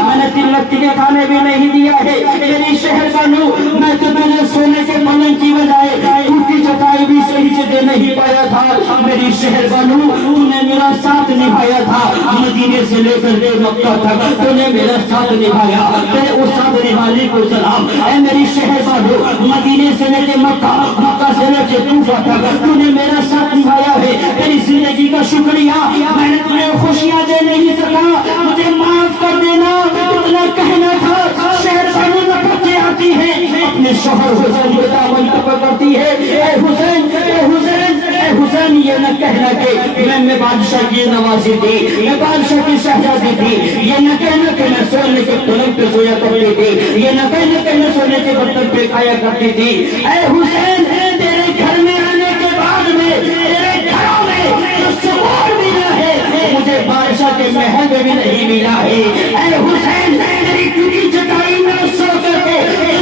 میں نے 3 وقت کے کھانے بھی نہیں دیا ہے میری شہر بنو، میں تمہیں سونے کے پلنگ کی بجائے ٹوٹی چٹائی بھی صحیح سے دے نہیں پایا تھا میری شہر بنو، تو نے میرا ساتھ نبھایا تھا مدینے سے لے کر کے مکہ تک، تو نے میرا ساتھ نبھایا، تیرے اس ساتھ نبھانے کو سلام اے میری شہر بنو، مدینے سے لے کے مکہ، مکہ سے لے کے کوفہ تک تو نے میرا ساتھ نبھایا ہے، تیری زندگی کا شکریہ، میں نے تمہیں خوشیاں دے نہیں سکا، مجھے معاف کر دینا، اتنا کہنا تھا شہر بنو لپٹے آتی ہے اپنے شوہر حسین کو دامن پکڑتی ہے، اے حسین اے حسین اے حسین، یہ نہ کہنا کہ میں بادشاہ کی نوازی تھی، میں بادشاہ کی شہزادی تھی، یہ نہ کہنا کہ میں سونے کے پلنگ پہ سویا کرتی تھی، یہ نہ کہنا کہ میں سونے کے برتن پہ کھایا کرتی تھی، اے حسین تیرے گھر میں آنے کے بعد میں تیرے گھروں میں جو سکون ملا ہے مجھے بادشاہ کے محل میں بھی نہیں ملا ہے، اے حسین تیری ٹوٹی چٹائی میں سو کر کے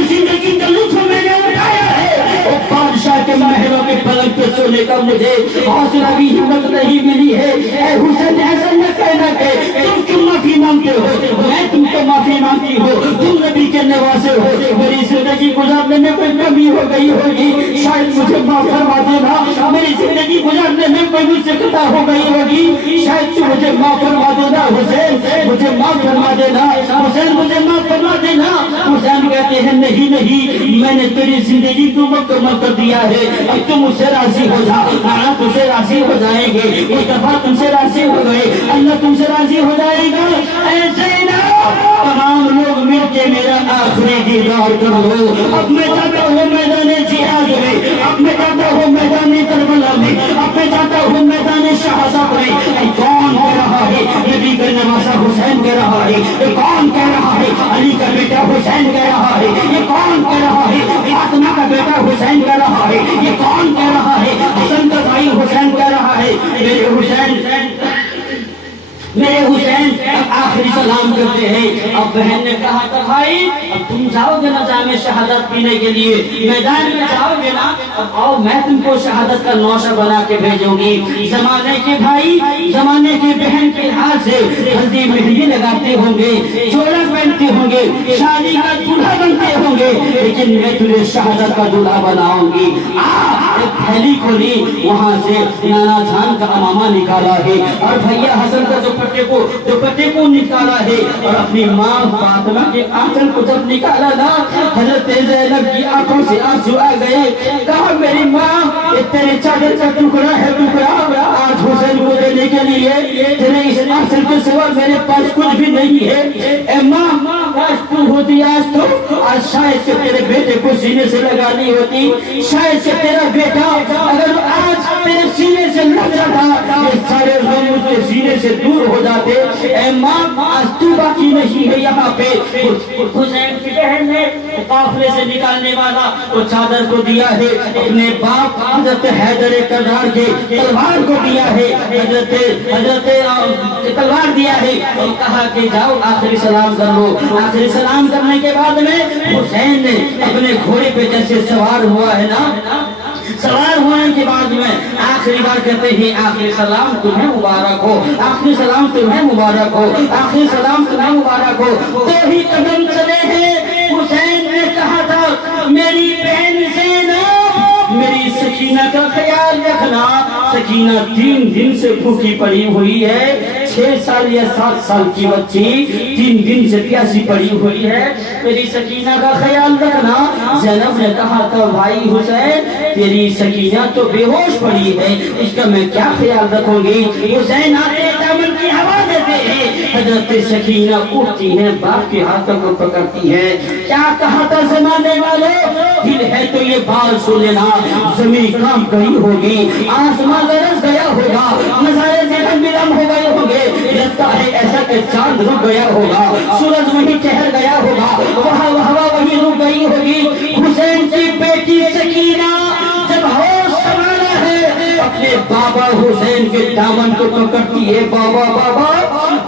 زندگی کا لطف میں نے اٹھایا ہے، اور بادشاہ کے محلوں کے پلنگ پہ سونے کا مجھے حوصلہ بھی ہمت نہیں ملی ہے، اے حسین ایسا نہ کہنا کہ تم کیوں معافی مانگتے ہو، میں تم کو معافی مانگتی ہوں، تم نبی کے نواسے ہو، میری زندگی گزارنے میں کوئی کمی ہو گئی ہوگی شاید مجھے معاف فرما دینا، میری زندگی گزارنے میں کوئی مجھ سے خطا ہو گئی ہوگی شاید تو مجھے معاف فرما دینا، حسین مجھے معاف فرما دینا، حسین مجھے معاف فرما دینا، حسین کہتے ہیں نہیں نہیں میں نے تیری زندگی کو مکمل کر دیا ہے، اب تم مجھ سے راضی ہو جا، ہاں تم سے راضی ہو جائیں گے، ایک دفعہ تم سے راضی ہو گئے اللہ تم سے راضی ہو جائے گا، اے زینب تمام لوگ مل کے میرا آخری دیدار کر لو، اب میں جاتا ہوں میدان جہاد میں، اب میں جاتا ہوں میدان کربلا میں، اب میں جاتا ہوں میدان شہادت میں، اے کون کہہ رہا ہے نبی کا نواسا حسین کہہ رہا ہے، یہ کون کہہ رہا ہے علی کا بیٹا حسین کہہ رہا ہے، یہ کون کہہ رہا ہے فاطمہ کا بیٹا حسین کہہ رہا ہے، یہ کون کہہ رہا ہے حسن کا بھائی حسین کہہ رہا ہے، میرے حسین میرے حسین اب آخری سلام کرتے ہیں، اب بہن نے کہا تھا بھائی اب تم جاؤ گے نا جام شہادت پینے کے لیے میدان میں جاؤ گے نا، اب آؤ میں تم کو شہادت کا نوشہ بنا کے بھیجوں گی، زمانے کے بھائی زمانے کی بہن کے ہاتھ سے ہلدی مہندی لگاتے ہوں گے، چوڑا پہنتے ہوں گے، شادی کا دولہا بنتے ہوں گے، لیکن میں تجھے شہادت کا دولہا بناؤں گی، ایک تھیلی کھولی وہاں سے نانا جان کا امامہ نکالا ہے اور بھیا حسن کا دوپٹے کو نکالا ہے، اور اپنی ماں فاطمہ کے آنچل کو جب نکالا نا حضرت زینب کی آنکھوں سے آنسو آ گئے، کہا میری ماں یہ تیرے چادر کا ٹکڑا ہے ٹکڑا آج حسین کو دینے کے لیے، تیرے اس آنچل کے سوا میرے پاس کچھ بھی نہیں ہے، اے ماں کاش تو ہوتی آج تو آج شاید سے تیرے بیٹے کو سینے سے لگانی ہوتی، شاید سے تیرا بیٹا اگر آج تیرے سینے سے لگ جاتا یہ سارے غم اس کے سینے سے دور ہو جاتے، اے ماں آج تو باقی نہیں ہے یہاں پہ، حسین کی بہن نے قافلے سے نکالنے والا وہ چادر کو دیا ہے، اپنے باپ حضرت حیدر کرار کے تلوار کو دیا ہے، حضرت تلوار دیا ہے اور کہا کہ جاؤ آخری سلام کر لو، آخری سلام کرنے کے بعد میں حسین نے اپنے گھوڑے پہ جیسے سوار ہوا ہے نا، سوار ہونے کے بعد میں آخری بار کہتے ہیں آخری سلام تمہیں مبارک ہو، آخری سلام تمہیں مبارک ہو، آخری سلام تمہیں مبارک ہو، تو ہی قدم چلے ہیں، حسین نے کہا تھا میری بہن زینب میری سکینہ کا خیال رکھنا، سکینہ 3 دن سے بھوکی پڑی ہوئی ہے، 6 سال یا 7 سال کی بچی 3 دن سے پیاسی پڑی ہوئی ہے، میری سکینہ کا خیال رکھنا، زینب نے کہا تھا بھائی حسین تیری سکینہ تو بے ہوش پڑی ہے اس کا میں کیا خیال رکھوں گی، حسین آتے دامن کی ہوا دیتے ہیں، حضرت سکینہ اٹھتی ہے باپ کے ہاتھوں کو پکڑتی ہے، کیا کہا تھا زمانے والوں دل ہے تو یہ بات سن لینا، زمین کام گئی ہوگی، آسمان برس گیا ہوگا، نظارے زمین ملم ہو گئے ہوں گے، لگتا ہے ایسا کہ چاند رک گیا ہوگا، سورج وہی ٹہر گیا ہوگا، وہاں ہوا وہی رک گئی ہوگی، حسین کی بیٹی سکینہ جب ہوش سنبھالا ہے اپنے بابا حسین کے دامن کو پکڑتی ہے، بابا بابا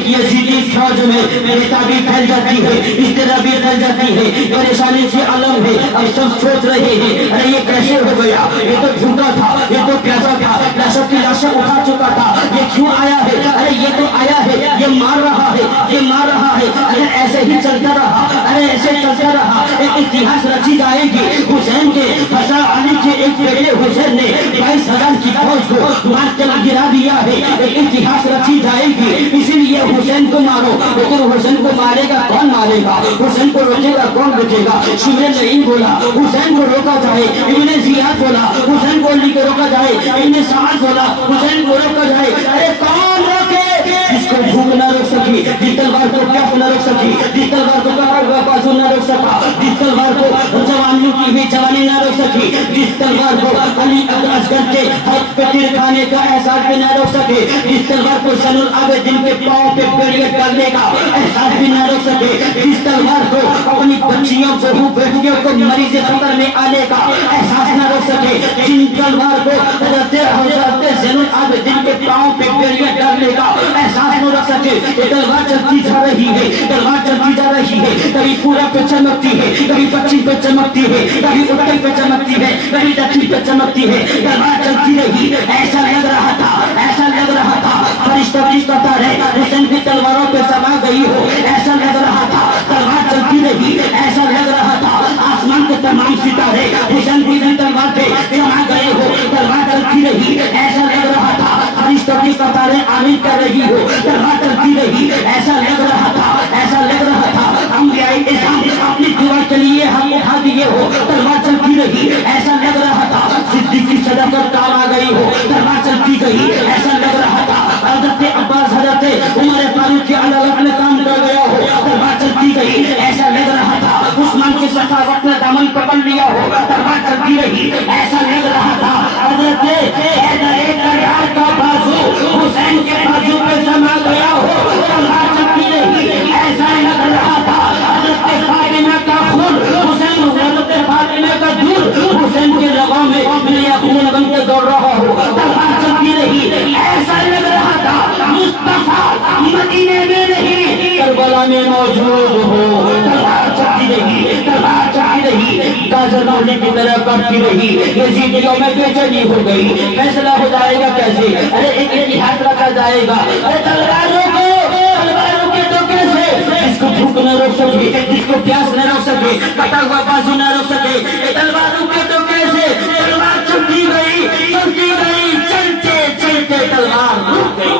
ایک یزیدی فوج میں بےتابی پھیل جاتی ہے، اضطرابی پھیل جاتی ہے، پریشانی سے عالم ہے۔ اب سب سوچ رہے ہیں ارے یہ کیسے ہو گیا، یہ تو بھوکا تھا، یہ تو پیاسا تھا، لاشوں کی لاشیں اٹھا چکا تھا، یہ کیوں آیا ہے؟ ارے یہ تو آیا ہے، یہ مار رہا ہے، یہ مار رہا ہے۔ اگر ایسے ہی چلتا رہا، ارے ایسے چلتا رہا، ایک اتہاس رچی جائے گی۔ حسین کے حسن علی کے ایک بیٹے حسین نے 22,000 کی فوج کو مار کے گرا دیا ہے، ایک اتہاس رچی جائے گی۔ اسی لیے حسین کو مارو، لیکن حسین کو مارے گا کون مارے گا؟ حسین کو روکے گا کون روکے گا؟ شمر نعیم بولا حسین کو روکا جائے، ابن زیاد بولا حسین کو لے کے روکا جائے، ابن سعد بولا حسین کو روکا جائے۔ ارے کون روکے؟ جس کو بھوک نہ روک سکی، جس تلوار کو پیاس نہ روک سکی، جس تلوار کو بازو نہ روک سکا، جس تلوار کو جوانیوں کی بھی جوانی نہ روک سکی، جس تلوار کو علی اصغر کے حق پہ تیر کھانے کا احساس بھی نہ روک سکے، جس تلوار کو زین العابدین کے پاؤں پہ بیڑیاں ڈالنے کا احساس بھی نہ روک سکے، جس تلوار کو اپنی بچیوں بہو بیٹیوں کو مریض خطر میں آنے کا احساس نہ روک سکے، جن تلوار کو حضرت زین العابدین کے پاؤں پہ بیڑیاں ڈالنے کا احساس نہ رکھ سکے۔ یہ تلوار چلتی جا رہی ہے، تلوار چلتی جا رہی ہے، کبھی پورا پہ چمکتی ہے، کبھی پچھم پہ چمکتی ہے، کبھی اتر پہ چمکتی ہے، کبھی دکشن پہ چمکتی ہے۔ تلوار چلتی رہی، ایسا لگ رہا تھا، ایسا لگ رہا تھا فرشتہ کی قطار ہے حسین کی تلواروں پہ سما گئی ہو، ایسا لگ رہا تھا۔ تلوار چلتی رہی، ایسا لگ رہا تھا آسمان کے تمام ستارے حسین کی تلوار پہ سما گئے ہو۔ تلوار چلتی رہی، ایسا لگ رہا تھا فرشتوں کی قطاریں آمین کر رہی ہو۔ تلوار چلتی رہی، ایسا لگ رہا تھا، ایسا لگ رہا تھا انبیاء اعظام اپنی دعا کے لیے ہم اٹھا دیے ہو۔ تلوار چلتی رہی، ایسا لگ رہا تھا صدیق کی صداقت کام آ گئی ہو۔ تلوار چلتی گئی، ایسا لگ رہا تھا حضرت عباس حضرت عمر فاروق کی عدالت میں کام کر گیا ہو۔ تلوار چلتی گئی، ایسا لگ رہا تھا عثمان کی سخاوت نے دامن پکڑ لیا ہو۔ تلوار چلتی رہی، ایسا لگ رہا تھا حضرت حیدر کا بازو حسین کے بازو پہ سما گیا ہو۔ تلوار چلتی رہی، ایسا لگ رہا تھا حضرت فاطمہ کا خون حسین، حضرت فاطمہ کا دودھ حسین کے رگوں میں میرا خون بن کے دوڑ رہا ہو۔ تلوار چلتی رہی، ایسا لگ رہا تھا مصطفیٰ مدینے میں نہیں کربلا میں موجود ہو۔ تلوار چلتی رہی، تلوار چلتی رہی، گاجر مولی کی طرح کرتی رہی۔ یزیدیوں میں بے چینی ہو گئی، فیصلہ ہو جائے گا کیسے؟ ارے ایک اتحاد رکھا جائے گا۔ ارے تلواروں کو، تلواروں کے تو کیسے؟ جس کو بھوک نہ روک سکے، جس کو پیاس نہ روک سکے، کٹا ہوا بازو نہ روک سکے، تلواروں کے تو کیسے؟ تلوار چلتی گئی، چلتی گئی، چلتے چلتے تلوار رک گئی،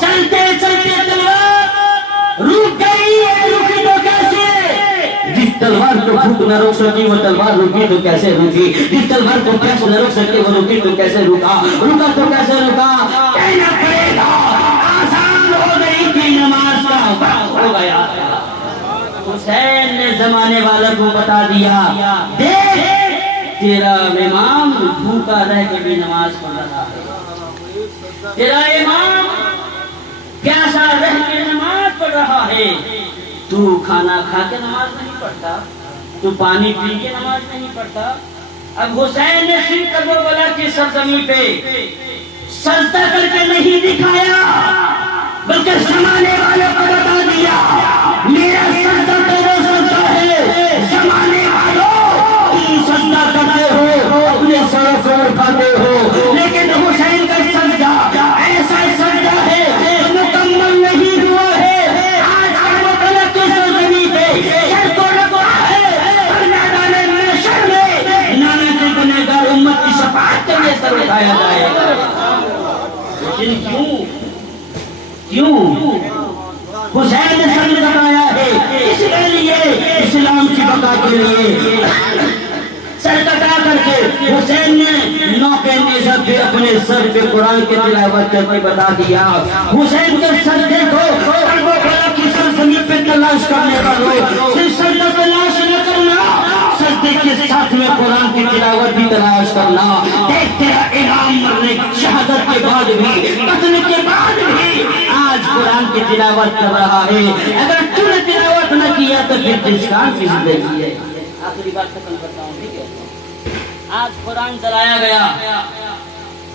چلتے چلتے تلوار رک گئی۔ رکی تو کیسے؟ جس تلوار کو بھوک نہ روک سکی وہ تلوار رکی تو کیسے رکی؟ جس تلوار کو پیاس نہ روک سکی وہ رکی تو کیسے رکا؟ رکا تو کیسے رکا؟ کہنا پڑے گا آسان ہو گئی تھی نماز کا وقت ہو گیا۔ حسین نے زمانے والا کو بتا دیا، دیکھ تیرا امام بھوکا رہ کے بھی نماز پڑھ رہا ہے، تیرا امام پیاسا رہ کے نماز پڑھ رہا ہے، تو کھانا کھا کے نماز نہیں پڑھتا، تو پانی پی کے نماز نہیں پڑھتا۔ اب حسین نے سن کربلا کی سرزمین پہ سجدہ کر کے نہیں دکھایا، بلکہ زمانے والوں کو بتا دیا میرا سجدہ تو وہ سجدہ ہے، زمانے والوں تم سجدہ کرتے ہو، اپنے سروں کو اٹھاتے ہو، لیکن حسین کا سجدہ ایسا سجدہ ہے مکمل نہیں ہوا ہے۔ آج کربلا کی سرزمین پہ سر کو لگا ہے، میدان محشر میں نانا کے گنہگار امت کی شفاعت کے لیے سر اٹھایا جائے گا۔ لیکن کیوں حسین نے سر لگایا ہے؟ اس لیے اسلام کی بقا کے لیے سر کٹا کر کے حسین نے نوکے نیزہ پہ اپنے سر پہ قرآن کی تلاوت کر کے بتا دیا۔ حسین کے سجدے کو کربلا کی سرزمین پہ تلاش کرنے والوں صرف سجدہ تلاش نہ کرنا، سجدے کے ساتھ میں قرآن کی تلاوت بھی تلاش کرنا۔ دیکھ تیرا امام مرنے شہادت کے بعد بھی، قتل کے بعد بھی آج قرآن کی تلاوت کر رہا ہے۔ اگر تو نے تلاوت نہ کیا تو پھر جس کام کی زندگی ہے۔ آخری بات ختم کرتا ہوں، ٹھیک ہے؟ آج قرآن جلایا گیا،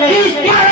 30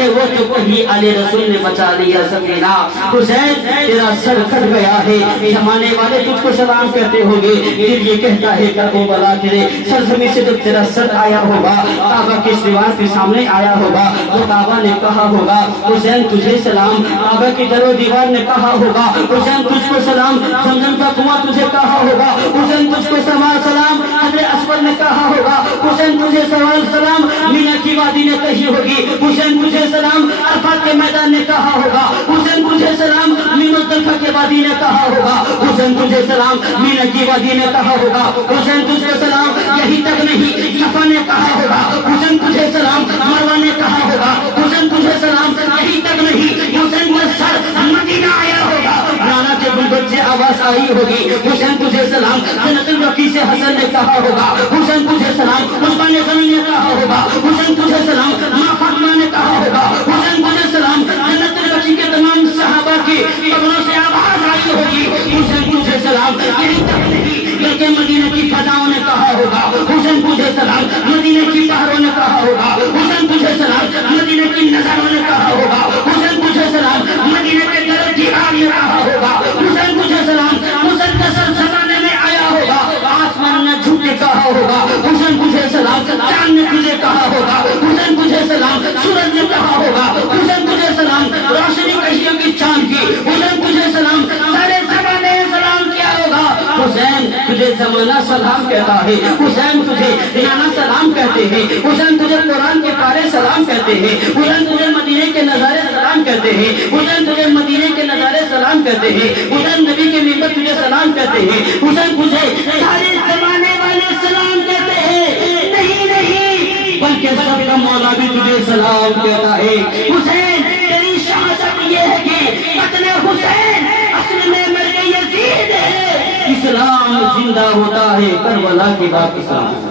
ارے وہ تو کہیں علی رسول نے بچا لیا سکینہ. حسین تیرا سر کٹ گیا ہے, زمانے والے تجھ کو سلام کہتے ہوں گے, پھر یہ کہتا ہے کربلا تیرے سرزمین سے جب تیرا سر آیا ہوگا, کعبہ کے دیوار کے سامنے آیا ہوگا, تو کعبہ نے کہا ہوگا حسین تجھے سلام, کعبہ کی در و دیوار نے کہا ہوگا حسین تجھ کو سلام, زمزم کا کنواں تجھے کہا ہوگا حسین تجھ کو سلام, حضرت اسود نے کہا ہوگا حسین تجھے سلام, مینا کی وادی نے کہی ہوگی حسین تجھے سلام, عرفات کے میدان نے کہا ہوگا حسین تجھے سلام, مزدلفہ کے وادی نے کہا ہوگا حسین تجھے سلام, مینا کی وادی نے کہا ہوگا حسین تجھے سلام, یہی تک نہیں صفا نے کہا ہوگا حسین تجھے سلام, مروہ نے کہا ہوگا حسین تجھے سلام, یہی تک نہیں حسین کا سر مدینہ آیا ہوگا, رانا کے گنبد سے آواز آئی ہوگی حسین تجھے سلام, جنت البقیع سے حسن نے کہا ہوگا حسین تجھے سلام, عثمان غنی نے کہا ہوگا حسین تجھے سلام, ماں فاطمہ نے کہا ہوگا حسین تجھے سلام, جنت البقیع کے تمام صحابہ کی قبروں سے آواز آئی ہوگی حسین تجھے سلام, یہی تک نہیں بلکہ مدینہ کی فضاؤں نے کہا ہوگا حسین تجھے سلام, مدینہ کی پہاڑوں نے کہا ہوگا حسین تجھے سلام, مدینہ کی نظروں نے کہا ہوگا حسین تجھے سلام, مدینہ کے در و دیوار نے کہا ہوگا حسین تجھے سلام, حسین کا سر زمانے میں آیا ہوگا, آسمان نے جھوٹے کہا ہوگا حسین تجھے سلام, چاند نے تجھے کہا ہوگا حسین تجھے سلام, سورج نے کہا ہوگا حسین تجھے سلام, روشنی کشی ہوگی چاند کی حسین تجھے سلام, سارے زمانے سلام کیا ہوگا حسین تجھے زمانہ سلام کہتا ہے, حسین تجھے زمانہ سلام کہتے ہیں, حسین تجھے قرآن کے پارے سلام کہتے ہیں, حسین تجھے مدینے کے نظارے سلام کہتے ہیں, حسین تجھے مدینے کے نظارے سلام کہتے ہیں, حسین نبی کے ممبر تجھے سلام کہتے ہیں, حسین تجھے سارے زمانے والے سلام کہتے ہیں, نہیں بلکہ سب کا مولا بھی تجھے سلام کہتا ہے. حسین تیری شہادت یہ ہے کہ قتل حسین اصل میں مرگ یزید ہے, اسلام زندہ ہوتا ہے کربلا کے بعد اسلام.